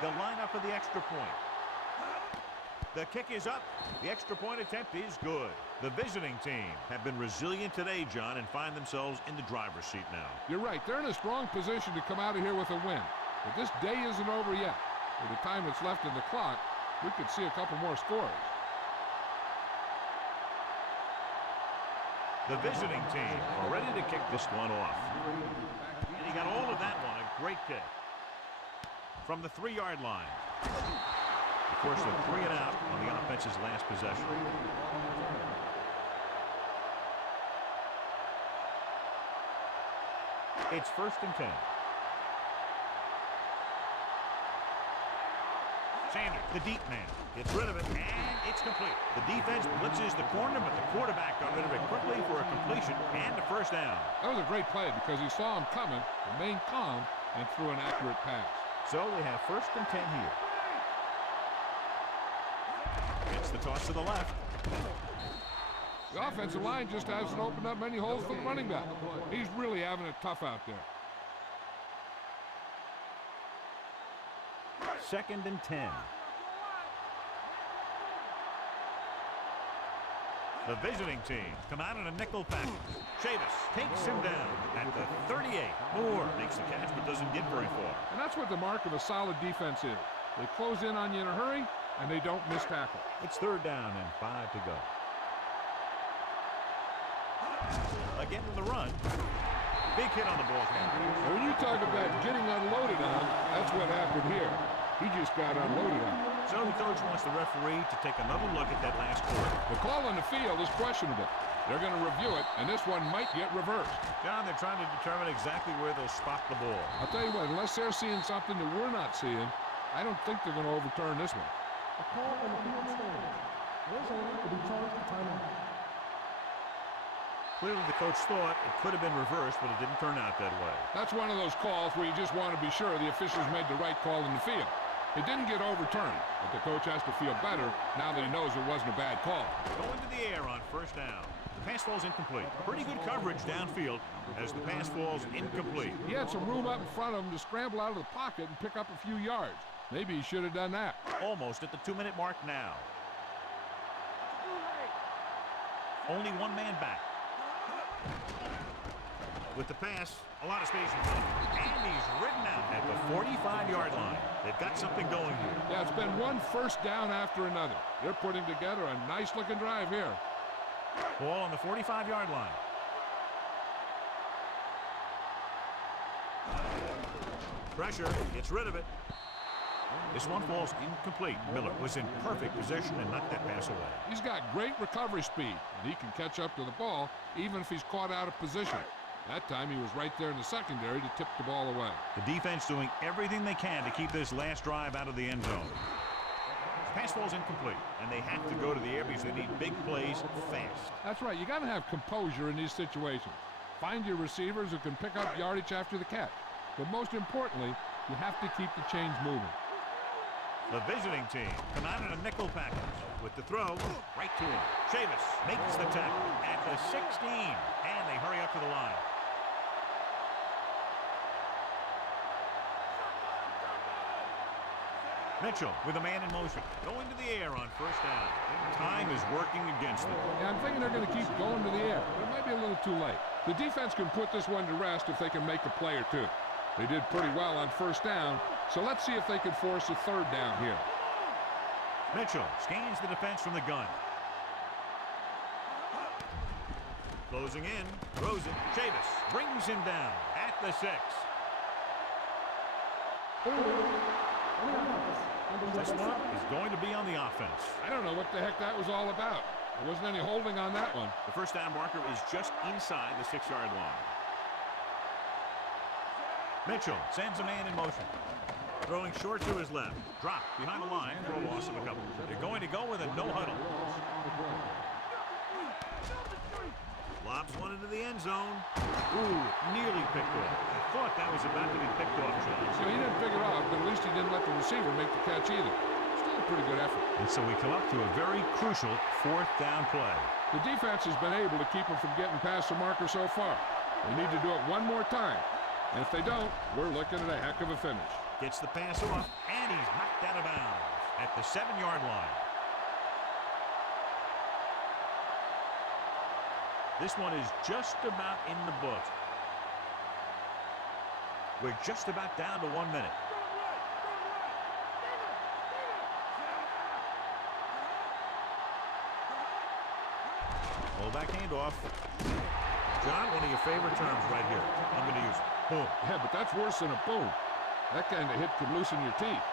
They'll line up for the extra point. The kick is up. The extra point attempt is good. The visiting team have been resilient today, John, and find themselves in the driver's seat now. You're right. They're in a strong position to come out of here with a win. But this day isn't over yet. With the time that's left in the clock, we could see a couple more scores. The visiting team are ready to kick this one off. And he got all of that one. A great kick. From the 3-yard line. Of course, a 3 and out on the offense's last possession. It's first and 10. Sanders, the deep man, gets rid of it, and it's complete. The defense blitzes the corner, but the quarterback got rid of it quickly for a completion and a first down. That was a great play because he saw him coming, remained calm, and threw an accurate pass. So they have first and 10 here. Gets the toss to the left. The offensive line just hasn't opened up many holes for the running back. He's really having it tough out there. Second and 10. The visiting team come out in a nickel package. Chavis takes him down at the 38. Moore makes the catch but doesn't get very far. And that's what the mark of a solid defense is. They close in on you in a hurry, and they don't miss tackle. It's third down and 5 to go. Again with the run. Big hit on the ball carrier. And when you talk about getting unloaded on, that's what happened here. He just got unloaded on. So the coach wants the referee to take another look at that last quarter. The call on the field is questionable. They're going to review it, and this one might get reversed. John, they're trying to determine exactly where they'll spot the ball. I'll tell you what, unless they're seeing something that we're not seeing, I don't think they're going to overturn this one. A call on the field stands. Arizona will be charged with timeout. Clearly the coach thought it could have been reversed, but it didn't turn out that way. That's one of those calls where you just want to be sure the officials made the right call in the field. It didn't get overturned, but the coach has to feel better now that he knows it wasn't a bad call. Going to the air on first down. The pass falls incomplete. Pretty good coverage downfield as the pass falls incomplete. He had some room up in front of him to scramble out of the pocket and pick up a few yards. Maybe he should have done that. Almost at the 2-minute mark now. Only one man back. With the pass, a lot of space in front. And he's ridden out at the 45-yard line. They've got something going here. Yeah, it's been one first down after another. They're putting together a nice-looking drive here. Ball on the 45-yard line. Pressure, gets rid of it. This one falls incomplete. Miller was in perfect position and knocked that pass away. He's got great recovery speed, and he can catch up to the ball even if he's caught out of position. That time he was right there in the secondary to tip the ball away. The defense doing everything they can to keep this last drive out of the end zone. Pass falls incomplete, and they have to go to the air because they need big plays fast. That's right. You got to have composure in these situations. Find your receivers who can pick up yardage after the catch. But most importantly, you have to keep the chains moving. The visiting team come out in a nickel package with the throw right to him. Chavis makes the tackle at the 16, and they hurry up to the line. Mitchell with a man in motion, going to the air on first down. Time is working against them. Yeah, I'm thinking they're going to keep going to the air, but it might be a little too late. The defense can put this one to rest if they can make a play or two. They did pretty well on first down, so let's see if they can force a third down here. Mitchell scans the defense from the gun. Closing in, throws it. Chavis brings him down at the 6. This one is going to be on the offense. I don't know what the heck that was all about. There wasn't any holding on that one. The first down marker is just inside the 6-yard line. Mitchell sends a man in motion. Throwing short to his left. Drop behind the line for a loss of a couple. They're going to go with a no huddle. Lobs one into the end zone. Ooh, nearly picked off. I thought that was about to be picked off, Charles. So he didn't pick it off, but at least he didn't let the receiver make the catch either. Still a pretty good effort. And so we come up to a very crucial 4th down play. The defense has been able to keep him from getting past the marker so far. They need to do it one more time. And if they don't, we're looking at a heck of a finish. Gets the pass off, and he's knocked out of bounds at the 7-yard line. This one is just about in the book. We're just about down to 1 minute. Fullback handoff. John, one of your favorite terms right here. I'm going to use it. Boom. Yeah, but that's worse than a boom. That kind of hit could loosen your teeth.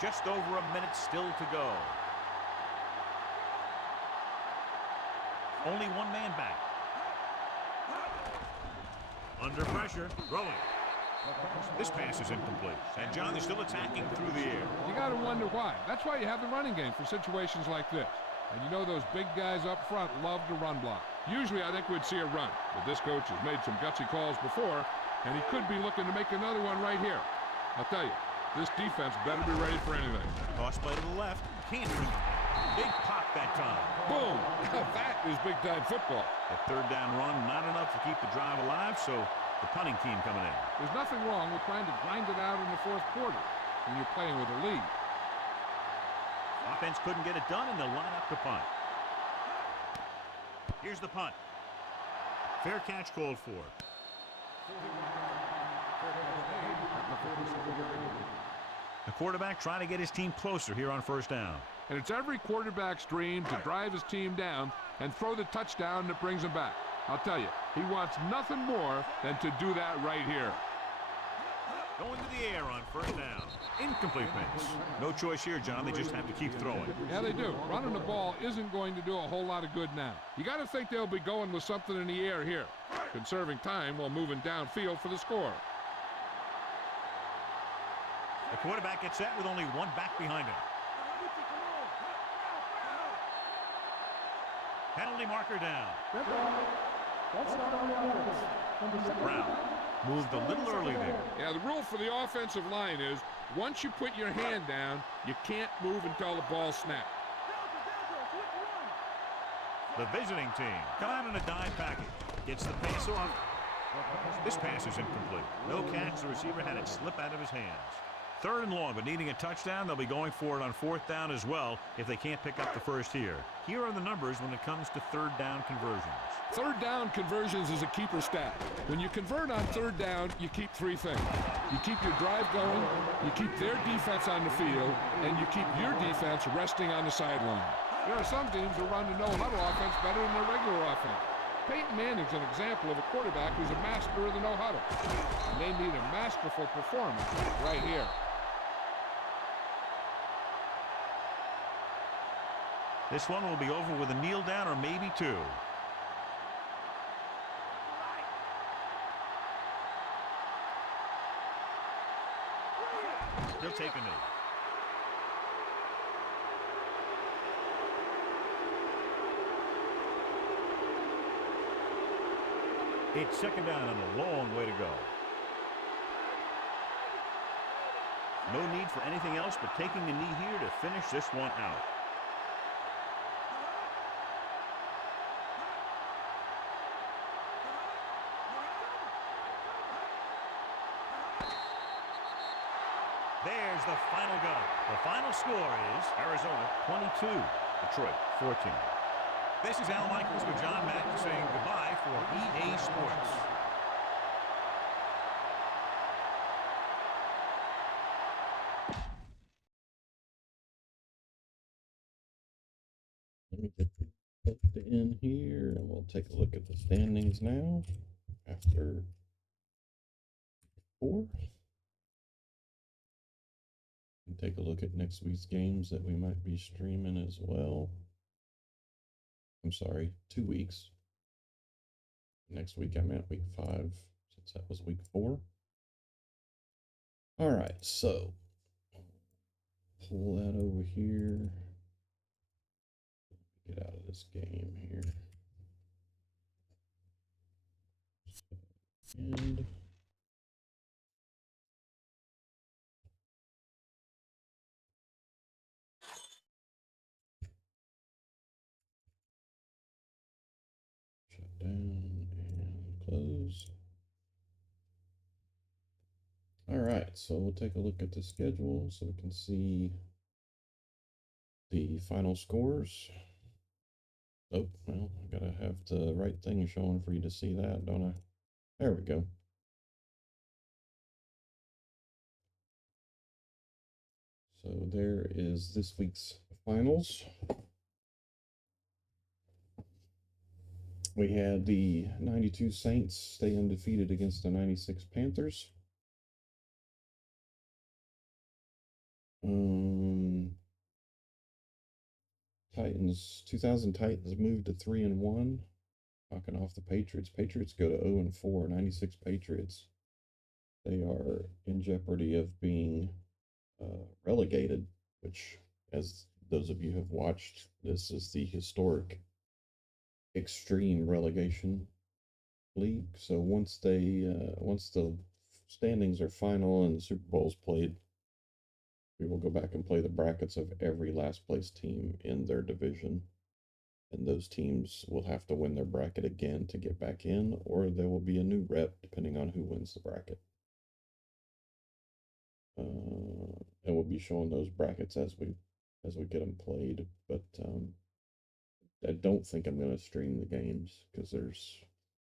Just over a minute still to go. Only one man back. Under pressure, throwing. This pass is incomplete. And John, they're still attacking through the air. You got to wonder why. That's why you have the running game for situations like this. And you know those big guys up front love to run block. Usually I think we'd see a run, but this coach has made some gutsy calls before, and he could be looking to make another one right here. I'll tell you, this defense better be ready for anything. Toss play to the left. Can't read. Big pop that time. Boom! Now that is big-time football. The 3rd down run, not enough to keep the drive alive, so the punting team coming in. There's nothing wrong with trying to grind it out in the 4th quarter when you're playing with a lead. Offense couldn't get it done, and they'll line up to punt. Here's the punt. Fair catch called for. The quarterback trying to get his team closer here on first down. And it's every quarterback's dream to drive his team down and throw the touchdown that brings him back. I'll tell you, he wants nothing more than to do that right here. Going to the air on first down. Incomplete pass. No choice here, John. They just have to keep throwing. Yeah, they do. Running the ball isn't going to do a whole lot of good now. You got to think they'll be going with something in the air here, conserving time while moving downfield for the score. The quarterback gets set with only one back behind him. Penalty marker down. Brown moved a little early there. Yeah, the rule for the offensive line is once you put your hand down, you can't move until the ball snaps. The visiting team come out in a dime package. Gets the pass off. This pass is incomplete. No catch. The receiver had it slip out of his hands. 3rd and long, but needing a touchdown, they'll be going for it on 4th down as well if they can't pick up the first here. Here are the numbers when it comes to 3rd down conversions. 3rd down conversions is a keeper stat. When you convert on 3rd down, you keep 3 things. You keep your drive going, you keep their defense on the field, and you keep your defense resting on the sideline. There are some teams who run the no-huddle offense better than their regular offense. Peyton Manning's an example of a quarterback who's a master of the no-huddle. And they need a masterful performance right here. This one will be over with a kneel down or maybe 2. He'll take a knee. It's 2nd down and a long way to go. No need for anything else but taking the knee here to finish this one out. There's the final gun. The final score is Arizona 22, Detroit 14. This is Al Michaels with John Madden saying goodbye for EA Sports. Let me get plugged in here, and we'll take a look at the standings now after 4. And take a look at next week's games that we might be streaming as well. I'm sorry, 2 weeks. Next week I meant week 5, since that was week 4. All right, so pull that over here. Get out of this game here. And shut down and close. All right, so we'll take a look at the schedule so we can see the final scores. Oh, well, I gotta have the right thing showing for you to see that, don't I? There we go. So there is this week's finals. We had the 92 Saints stay undefeated against the 96 Panthers. Titans, 2000 Titans moved to 3-1. Knocking off the Patriots. Patriots go to 0-4. 96 Patriots. They are in jeopardy of being relegated, which, as those of you have watched, this is the historic extreme relegation league. So once the standings are final and the Super Bowl's played, we will go back and play the brackets of every last place team in their division. And those teams will have to win their bracket again to get back in, or there will be a new rep depending on who wins the bracket. And we'll be showing those brackets as we get them played. But I don't think I'm going to stream the games because there's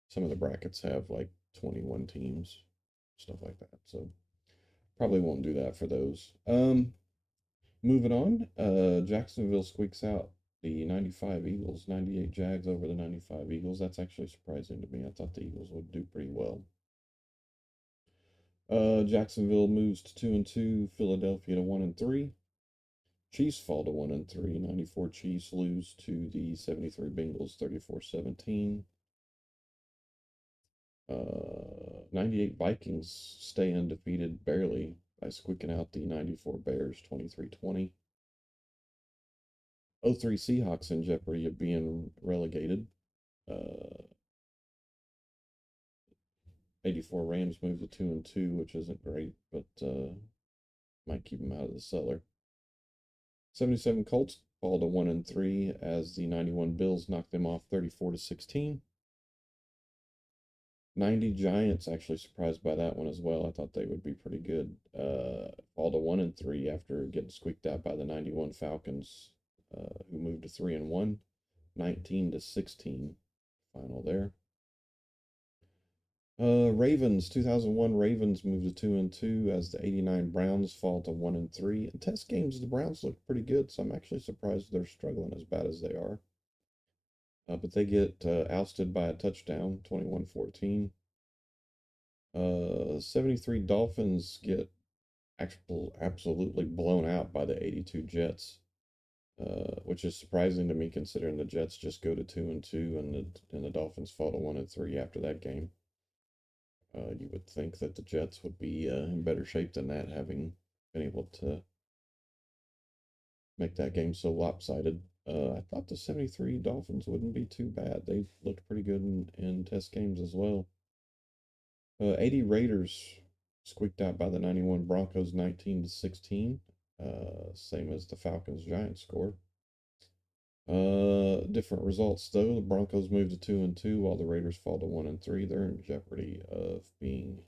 some of the brackets have like 21 teams, stuff like that. So probably won't do that for those. Moving on, Jacksonville squeaks out the 95 Eagles, 98 Jags over the 95 Eagles. That's actually surprising to me. I thought the Eagles would do pretty well. Jacksonville moves to 2-2, Philadelphia to 1-3. Chiefs fall to 1-3. 94 Chiefs lose to the 73 Bengals 34-17. 98 Vikings stay undefeated barely by squeaking out the 94 Bears 23-20. 03 Seahawks in jeopardy of being relegated. 84 Rams moved to 2-2, which isn't great, but might keep them out of the cellar. 77 Colts fall to 1-3 as the 91 Bills knocked them off 34-16. 90 Giants, actually surprised by that one as well. I thought they would be pretty good. Fall to 1-3 after getting squeaked out by the 91 Falcons, who moved to 3-1. 19-16 final there. Ravens, 2001 Ravens moved to 2-2 as the 89 Browns fall to 1-3. In test games, the Browns look pretty good, so I'm actually surprised they're struggling as bad as they are. But they get ousted by a touchdown, 21-14. 73 Dolphins get absolutely blown out by the 82 Jets, which is surprising to me considering the Jets just go to 2-2 and the Dolphins fall to 1-3 after that game. You would think that the Jets would be in better shape than that, having been able to make that game so lopsided. I thought the 73 Dolphins wouldn't be too bad. They looked pretty good in test games as well. 80 Raiders squeaked out by the 91 Broncos 19-16. Same as the Falcons Giants score. Different results though. The Broncos moved to 2-2 while the Raiders fall to 1-3. They're in jeopardy of being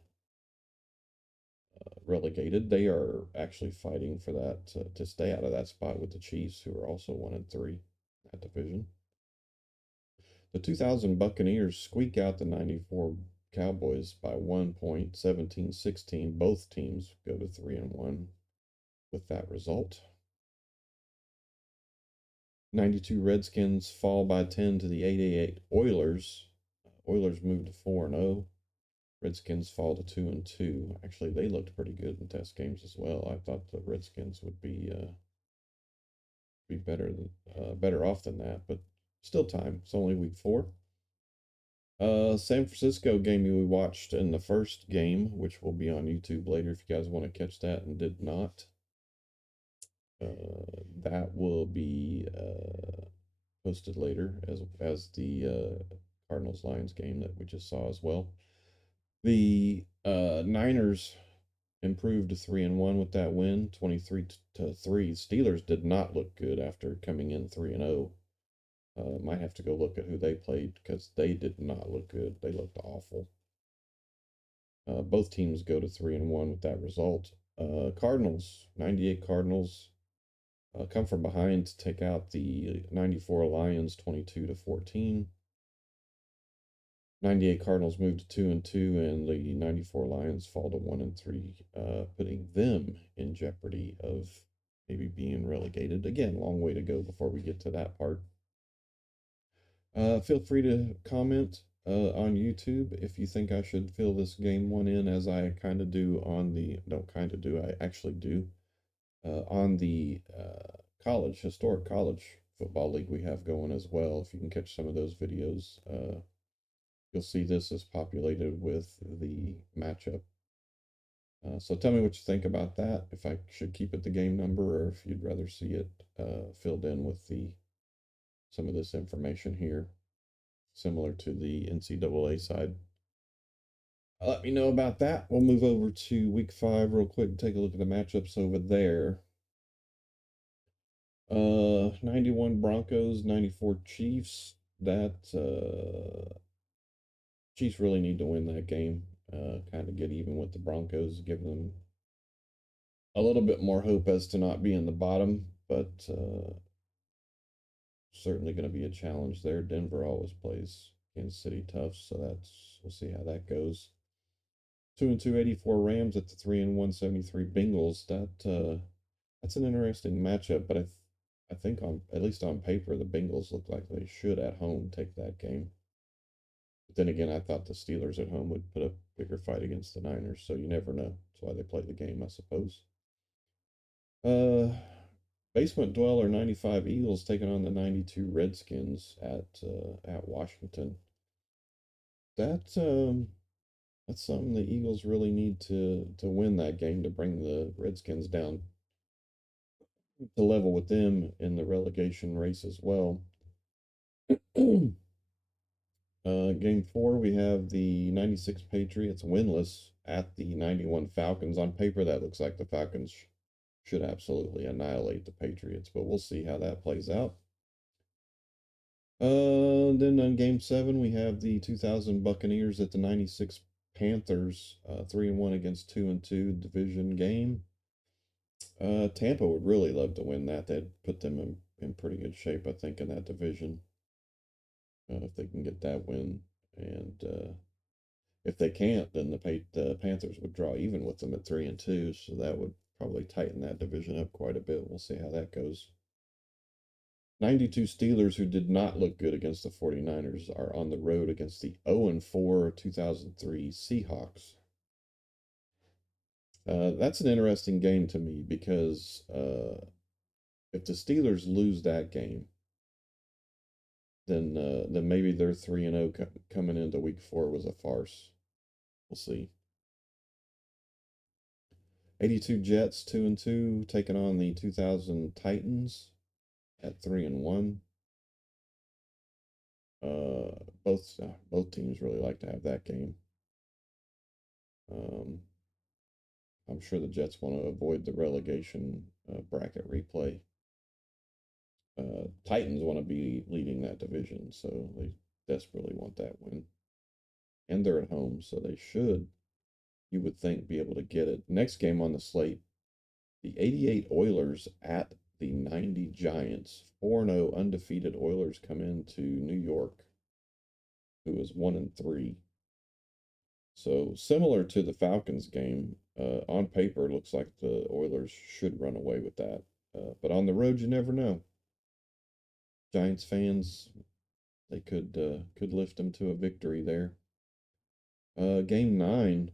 relegated. They are actually fighting for that to stay out of that spot with the Chiefs, who are also 1-3 in that division. The 2000 Buccaneers squeak out the 94 Cowboys by 1 point, 17-16. Both teams go to 3-1 with that result. 92 Redskins fall by 10 to the 88 Oilers. Oilers move to 4-0. Redskins fall to 2-2. Actually, they looked pretty good in test games as well. I thought the Redskins would be better off than that, but still time. It's only week 4. San Francisco game we watched in the first game, which will be on YouTube later if you guys want to catch that and did not. That will be posted later as the Cardinals Lions game that we just saw as well. The Niners improved to 3-1 with that win, 23-3. Steelers did not look good after coming in 3-0. Might have to go look at who they played because they did not look good. They looked awful. Both teams go to 3-1 with that result. Cardinals, 98 Cardinals come from behind to take out the 94 Lions 22-14. 98 Cardinals move to 2-2, and the 94 Lions fall to 1-3, putting them in jeopardy of maybe being relegated. Again, long way to go before we get to that part. Feel free to comment on YouTube if you think I should fill this game one in, as I kind of do on the, I actually do, on the historic college football league we have going as well. If you can catch some of those videos, you'll see this is populated with the matchup. So tell me what you think about that, if I should keep it the game number, or if you'd rather see it filled in with some of this information here, similar to the NCAA side. Let me know about that. We'll move over to week 5 real quick and take a look at the matchups over there. 91 Broncos, 94 Chiefs. That Chiefs really need to win that game. Kind of get even with the Broncos, give them a little bit more hope as to not being the bottom, but certainly going to be a challenge there. Denver always plays Kansas City tough, so we'll see how that goes. 2-2 84 Rams at the 3-1 73 Bengals. That's an interesting matchup, but I think at least on paper the Bengals look like they should at home take that game. But then again, I thought the Steelers at home would put a bigger fight against the Niners, so you never know. That's why they play the game, I suppose. Basement Dweller 95 Eagles taking on the 92 Redskins at Washington. That That's something the Eagles really need to win that game to bring the Redskins down to level with them in the relegation race as well. Game 4, we have the 96 Patriots winless at the 91 Falcons. On paper, that looks like the Falcons should absolutely annihilate the Patriots, but we'll see how that plays out. Then on Game 7, we have the 2000 Buccaneers at the 96 Panthers, 3-1 against 2-2 division game. Tampa would really love to win that. That'd put them in pretty good shape, I think, in that division. If they can get that win. And if they can't, then the Panthers would draw even with them at 3-2. So that would probably tighten that division up quite a bit. We'll see how that goes. 92 Steelers, who did not look good against the 49ers, are on the road against the 0-4 2003 Seahawks. That's an interesting game to me because if the Steelers lose that game, then maybe their 3-0 coming into Week 4 was a farce. We'll see. 82 Jets 2-2 taking on the 2000 Titans at 3-1. Both teams really like to have that game. I'm sure the Jets want to avoid the relegation bracket replay. Titans want to be leading that division, so they desperately want that win. And they're at home, so they should, you would think, be able to get it. Next game on the slate, the 88 Oilers at the 90 Giants. 4-0 undefeated Oilers come into New York, who is 1-3. So similar to the Falcons game, on paper, it looks like the Oilers should run away with that. But on the road, you never know. Giants fans, they could lift them to a victory there. Game 9,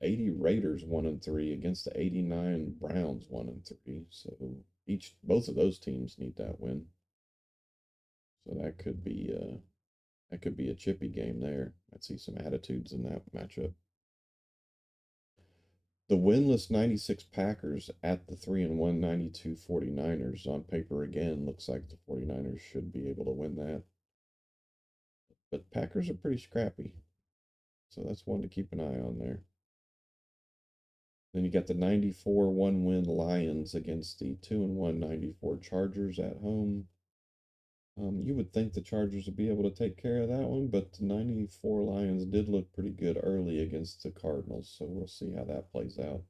80 Raiders 1-3 against the 89 Browns 1-3. So both of those teams need that win. So that could be a chippy game there. I'd see some attitudes in that matchup. The winless 96 Packers at the 3-1 92 49ers. On paper again, looks like the 49ers should be able to win that. But Packers are pretty scrappy. So that's one to keep an eye on there. Then you got the 94 1-win Lions against the 2-1 94 Chargers at home. You would think the Chargers would be able to take care of that one, but the 94 Lions did look pretty good early against the Cardinals, so we'll see how that plays out.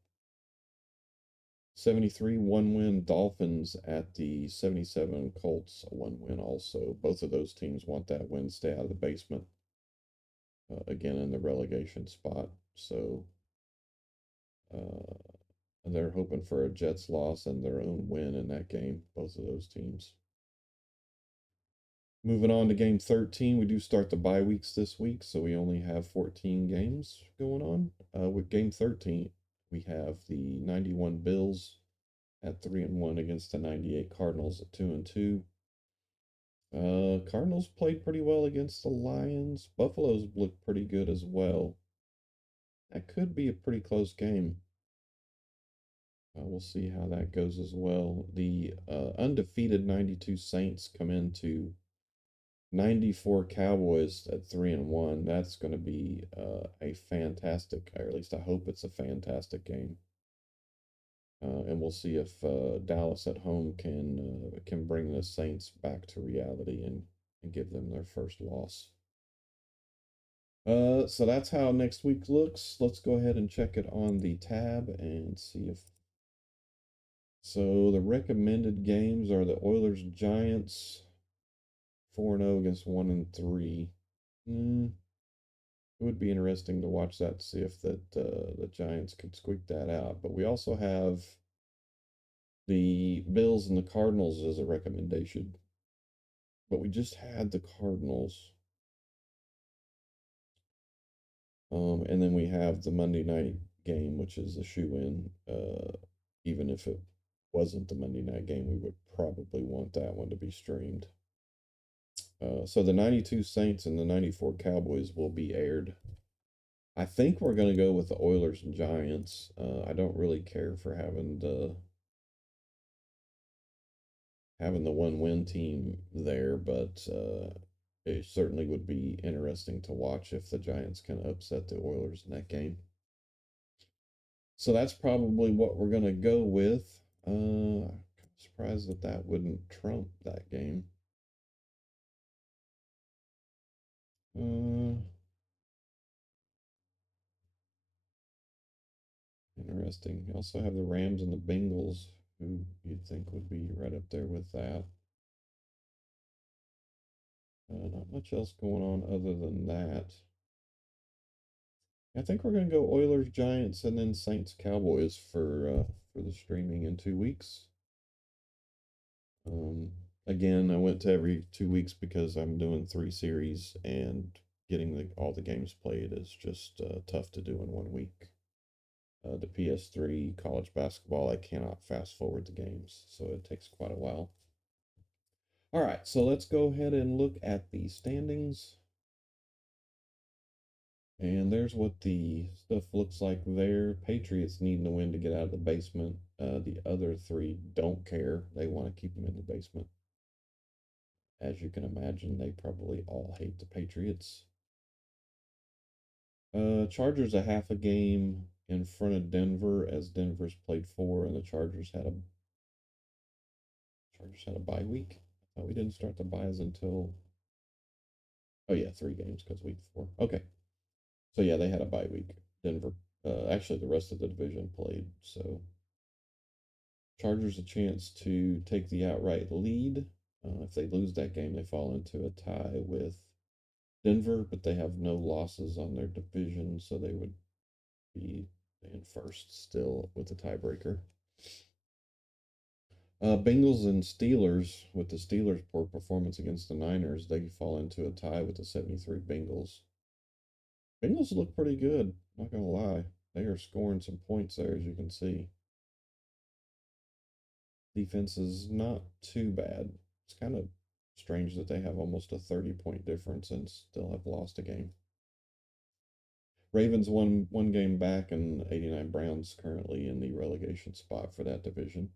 73 1-win Dolphins at the 77 Colts, a 1-win also. Both of those teams want that win, stay out of the basement. Again, in the relegation spot. So they're hoping for a Jets loss and their own win in that game, both of those teams. Moving on to game 13, we do start the bye weeks this week, so we only have 14 games going on. With game 13, we have the 91 Bills at 3-1 against the 98 Cardinals at 2-2. Cardinals played pretty well against the Lions. Buffalo's looked pretty good as well. That could be a pretty close game. We'll see how that goes as well. The undefeated 92 Saints come into 94 Cowboys at 3-1. That's going to be a fantastic, or at least I hope it's a fantastic game. And we'll see if Dallas at home can bring the Saints back to reality and give them their first loss. So that's how next week looks. Let's go ahead and check it on the tab and see if. So the recommended games are the Oilers Giants 4-0 against 1-3. It would be interesting to watch that to see if the Giants could squeak that out. But we also have the Bills and the Cardinals as a recommendation. But we just had the Cardinals. And then we have the Monday night game, which is a shoe-in. Even if it wasn't the Monday night game, we would probably want that one to be streamed. So the 92 Saints and the 94 Cowboys will be aired I think we're going to go with the Oilers and Giants. I don't really care for having the one-win team there, but it certainly would be interesting to watch if the Giants can upset the Oilers in that game. So that's probably what we're going to go with. I'm surprised that that wouldn't trump that game. Uh, Interesting. You also have the Rams and the Bengals, who you'd think would be right up there with that. Not much else going on other than that. I think we're going to go Oilers, Giants, and then Saints, Cowboys for the streaming in 2 weeks. Um, Again, I went to every 2 weeks because I'm doing 3 series, and getting all the games played is just tough to do in 1 week. The PS3 college basketball, I cannot fast forward the games, so it takes quite a while. All right, so let's go ahead and look at the standings. And there's what the stuff looks like there. Patriots needing to win to get out of the basement. The other three don't care. They want to keep them in the basement. As you can imagine, they probably all hate the Patriots. Chargers a half a game in front of Denver, as Denver's played 4 and the Chargers had a bye week. I thought we didn't start the byes until, oh yeah, 3 games because week 4. Okay. So yeah, they had a bye week. Denver, actually the rest of the division played. So Chargers a chance to take the outright lead. If they lose that game, they fall into a tie with Denver, but they have no losses on their division, so they would be in first still with the tiebreaker. Bengals and Steelers, with the Steelers' poor performance against the Niners, they fall into a tie with the 73 Bengals. Bengals look pretty good, not gonna lie. They are scoring some points there, as you can see. Defense is not too bad. It's kind of strange that they have almost a 30-point difference and still have lost a game. Ravens one game back, and 89 Browns currently in the relegation spot for that division.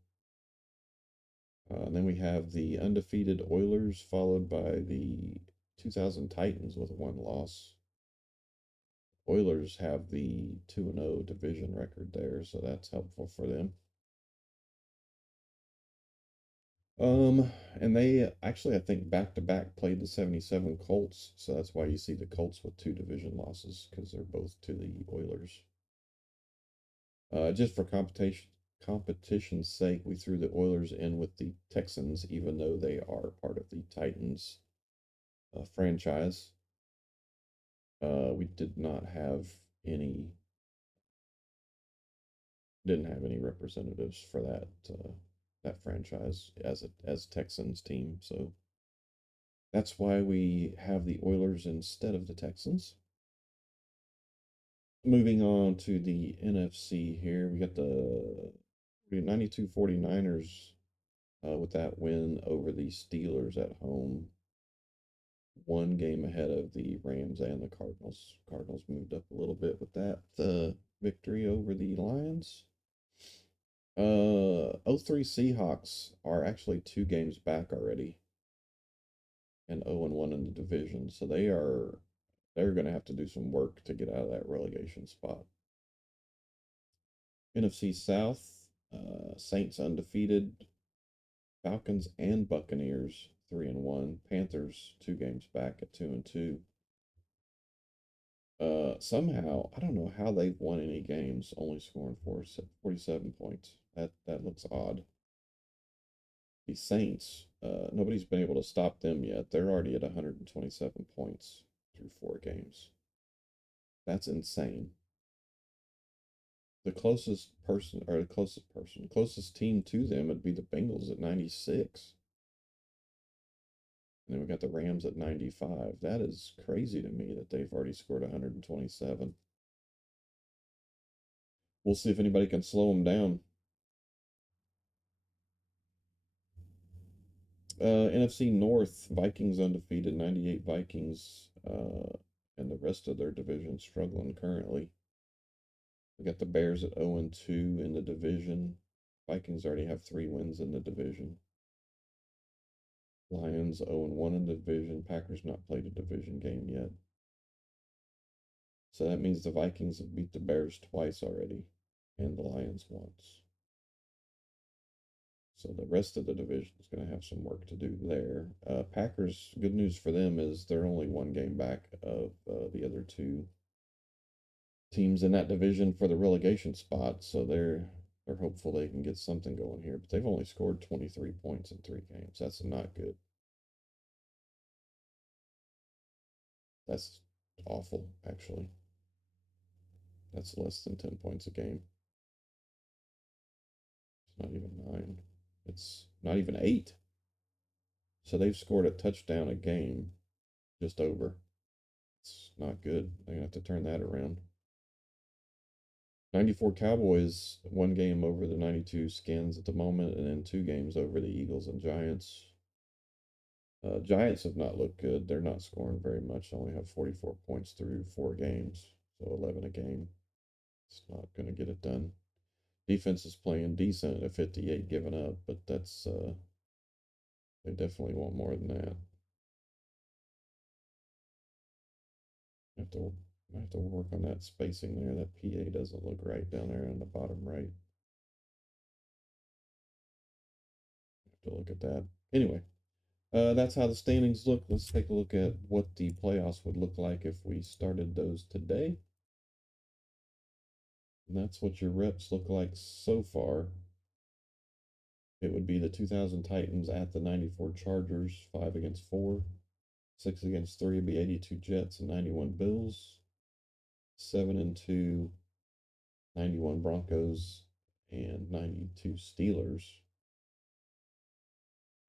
And then we have the undefeated Oilers, followed by the 2000 Titans with 1 loss. Oilers have the 2-0 division record there, so that's helpful for them. And they actually, I think, back to back played the 77 Colts, so that's why you see the Colts with 2 division losses, because they're both to the Oilers. Just for competition's sake, we threw the Oilers in with the Texans, even though they are part of the Titans franchise. We didn't have any representatives for that franchise as Texans team, so that's why we have the Oilers instead of the Texans. Moving on to the NFC here, we got the 92 49ers with that win over the Steelers at home. 1 game ahead of the Rams and the Cardinals. Cardinals moved up a little bit with that victory over the Lions. 03 Seahawks are actually 2 games back already, and 0-1 in the division, so they're going to have to do some work to get out of that relegation spot. NFC South, Saints undefeated, Falcons and Buccaneers 3-1, Panthers 2 games back at 2-2. Somehow, I don't know how they've won any games, only scoring 47 points. That looks odd. The Saints, nobody's been able to stop them yet. They're already at 127 points through 4 games. That's insane. The closest team to them would be the Bengals at 96. And then we got the Rams at 95. That is crazy to me that they've already scored 127. We'll see if anybody can slow them down. NFC North, Vikings undefeated, 98 Vikings, and the rest of their division struggling currently. We got the Bears at 0-2 in the division. Vikings already have 3 wins in the division. Lions 0-1 in the division. Packers not played a division game yet. So that means the Vikings have beat the Bears twice already, and the Lions once. So the rest of the division is going to have some work to do there. Packers, good news for them is they're only 1 game back of the other 2 teams in that division for the relegation spot. So they're hopeful they can get something going here. But they've only scored 23 points in 3 games. That's not good. That's awful, actually. That's less than 10 points a game. It's not even 9. It's not even 8. So they've scored a touchdown a game, just over. It's not good. They're going to have to turn that around. 94 Cowboys, 1 game over the 92 Skins at the moment, and then 2 games over the Eagles and Giants. Giants have not looked good. They're not scoring very much. They only have 44 points through 4 games, so 11 a game. It's not going to get it done. Defense is playing decent at 58 giving up, but that's they definitely want more than that. I have to work on that spacing there. That PA doesn't look right down there on the bottom right. Have to look at that. Anyway, that's how the standings look. Let's take a look at what the playoffs would look like if we started those today. And that's what your reps look like so far. It would be the 2000 Titans at the 94 Chargers, 5 against 4. 6 against 3 would be 82 Jets and 91 Bills. 7-2, 91 Broncos and 92 Steelers.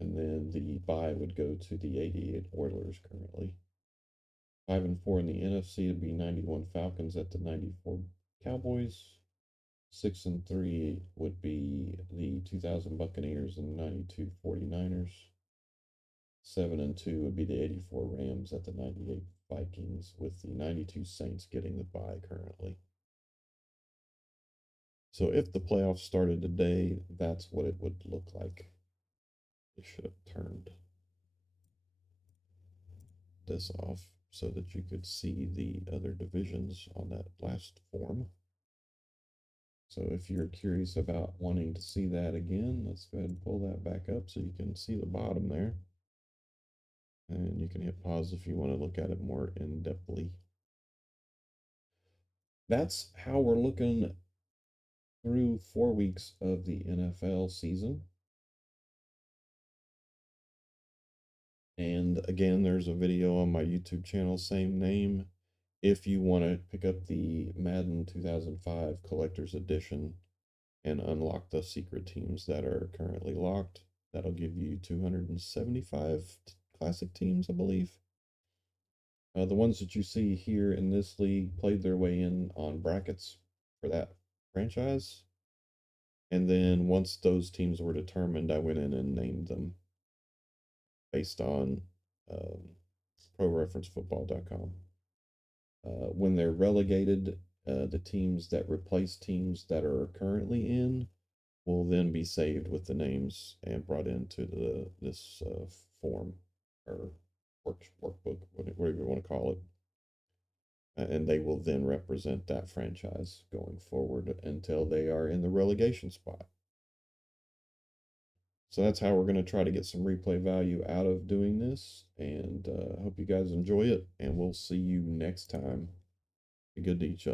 And then the bye would go to the 88 Oilers currently. 5-4 in the NFC would be 91 Falcons at the 94 Cowboys. 6-3 would be the 2000 Buccaneers and the 92 49ers. 7-2 would be the 84 Rams at the 98 Vikings, with the 92 Saints getting the bye currently. So if the playoffs started today, that's what it would look like. They should have turned this off so that you could see the other divisions on that last form. So if you're curious about wanting to see that again, let's go ahead and pull that back up so you can see the bottom there. And you can hit pause if you want to look at it more in-depthly. That's how we're looking through 4 weeks of the NFL season. And again, there's a video on my YouTube channel, same name, if you want to pick up the Madden 2005 Collector's Edition and unlock the secret teams that are currently locked. That'll give you 275 classic teams, I believe. The ones that you see here in this league played their way in on brackets for that franchise. And then once those teams were determined, I went in and named them based on ProReferenceFootball.com. When they're relegated, the teams that replace teams that are currently in will then be saved with the names and brought into this form or workbook, whatever you want to call it. And they will then represent that franchise going forward until they are in the relegation spot. So that's how we're going to try to get some replay value out of doing this. And I hope you guys enjoy it. And we'll see you next time. Be good to each other.